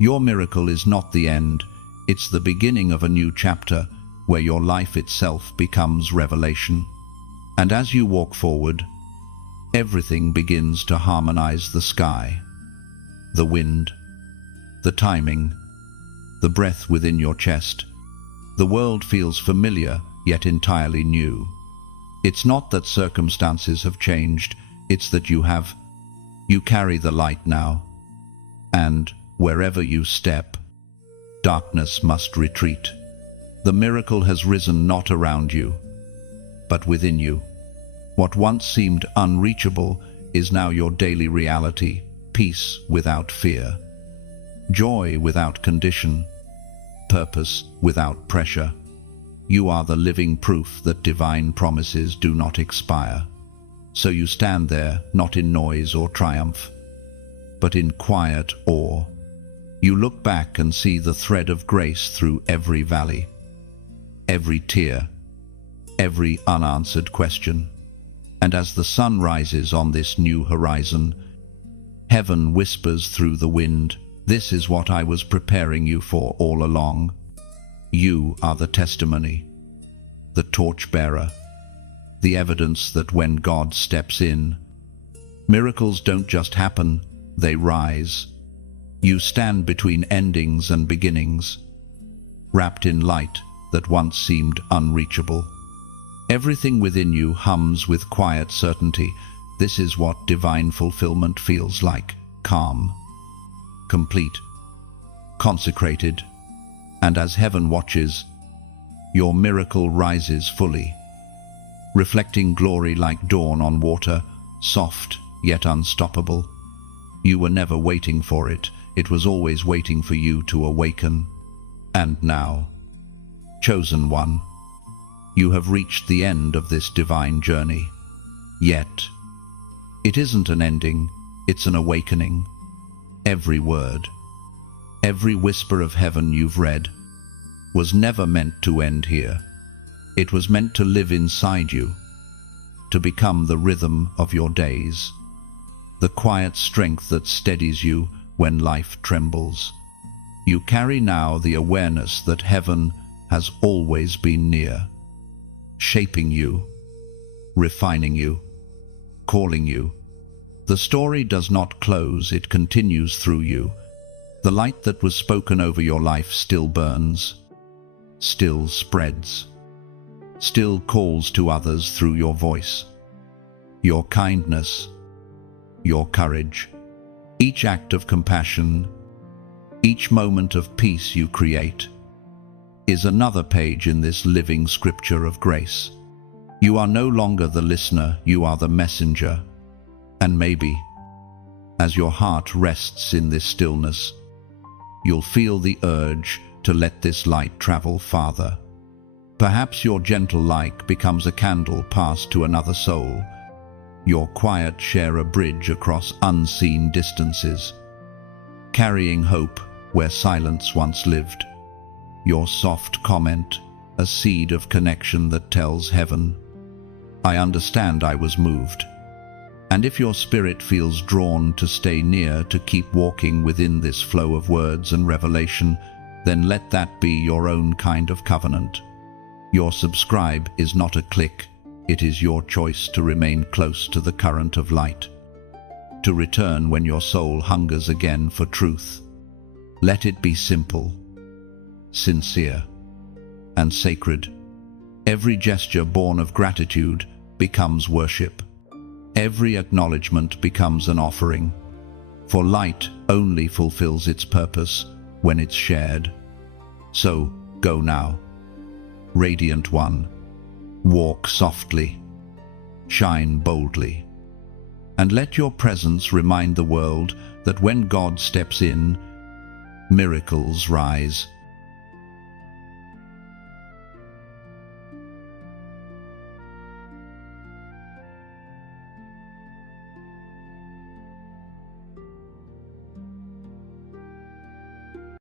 Your miracle is not the end, it's the beginning of a new chapter where your life itself becomes revelation. And as you walk forward, everything begins to harmonize: the sky, the wind, the timing, the breath within your chest. The world feels familiar, yet entirely new. It's not that circumstances have changed, it's that you carry the light now. And wherever you step, darkness must retreat. The miracle has risen not around you, but within you. What once seemed unreachable is now your daily reality: peace without fear, joy without condition, purpose without pressure. You are the living proof that divine promises do not expire. So you stand there, not in noise or triumph, but in quiet awe. You look back and see the thread of grace through every valley, every tear, every unanswered question. And as the sun rises on this new horizon, heaven whispers through the wind, "This is what I was preparing you for all along." You are the testimony, the torchbearer, the evidence that when God steps in, miracles don't just happen, they rise. You stand between endings and beginnings, wrapped in light that once seemed unreachable. Everything within you hums with quiet certainty. This is what divine fulfillment feels like: calm, complete, consecrated. And as heaven watches, your miracle rises fully, reflecting glory like dawn on water, soft yet unstoppable. You were never waiting for it, it was always waiting for you to awaken. And now, chosen one, you have reached the end of this divine journey. Yet, it isn't an ending, it's an awakening. Every word, every whisper of heaven you've read was never meant to end here. It was meant to live inside you, to become the rhythm of your days, the quiet strength that steadies you when life trembles. You carry now the awareness that heaven has always been near, shaping you, refining you, calling you. The story does not close, it continues through you. The light that was spoken over your life still burns, still spreads, still calls to others through your voice, your kindness, your courage. Each act of compassion, each moment of peace you create, is another page in this living scripture of grace. You are no longer the listener, you are the messenger. And maybe, as your heart rests in this stillness, you'll feel the urge to let this light travel farther. Perhaps your gentle light becomes a candle passed to another soul, your quiet share a bridge across unseen distances, carrying hope where silence once lived. Your soft comment, a seed of connection that tells heaven, "I understand I was moved." And if your spirit feels drawn to stay near, to keep walking within this flow of words and revelation, then let that be your own kind of covenant. Your subscribe is not a click, it is your choice to remain close to the current of light, to return when your soul hungers again for truth. Let it be simple, sincere, and sacred. Every gesture born of gratitude becomes worship. Every acknowledgement becomes an offering. For light only fulfills its purpose when it's shared. So, go now. Radiant One, walk softly, shine boldly, and let your presence remind the world that when God steps in, miracles rise.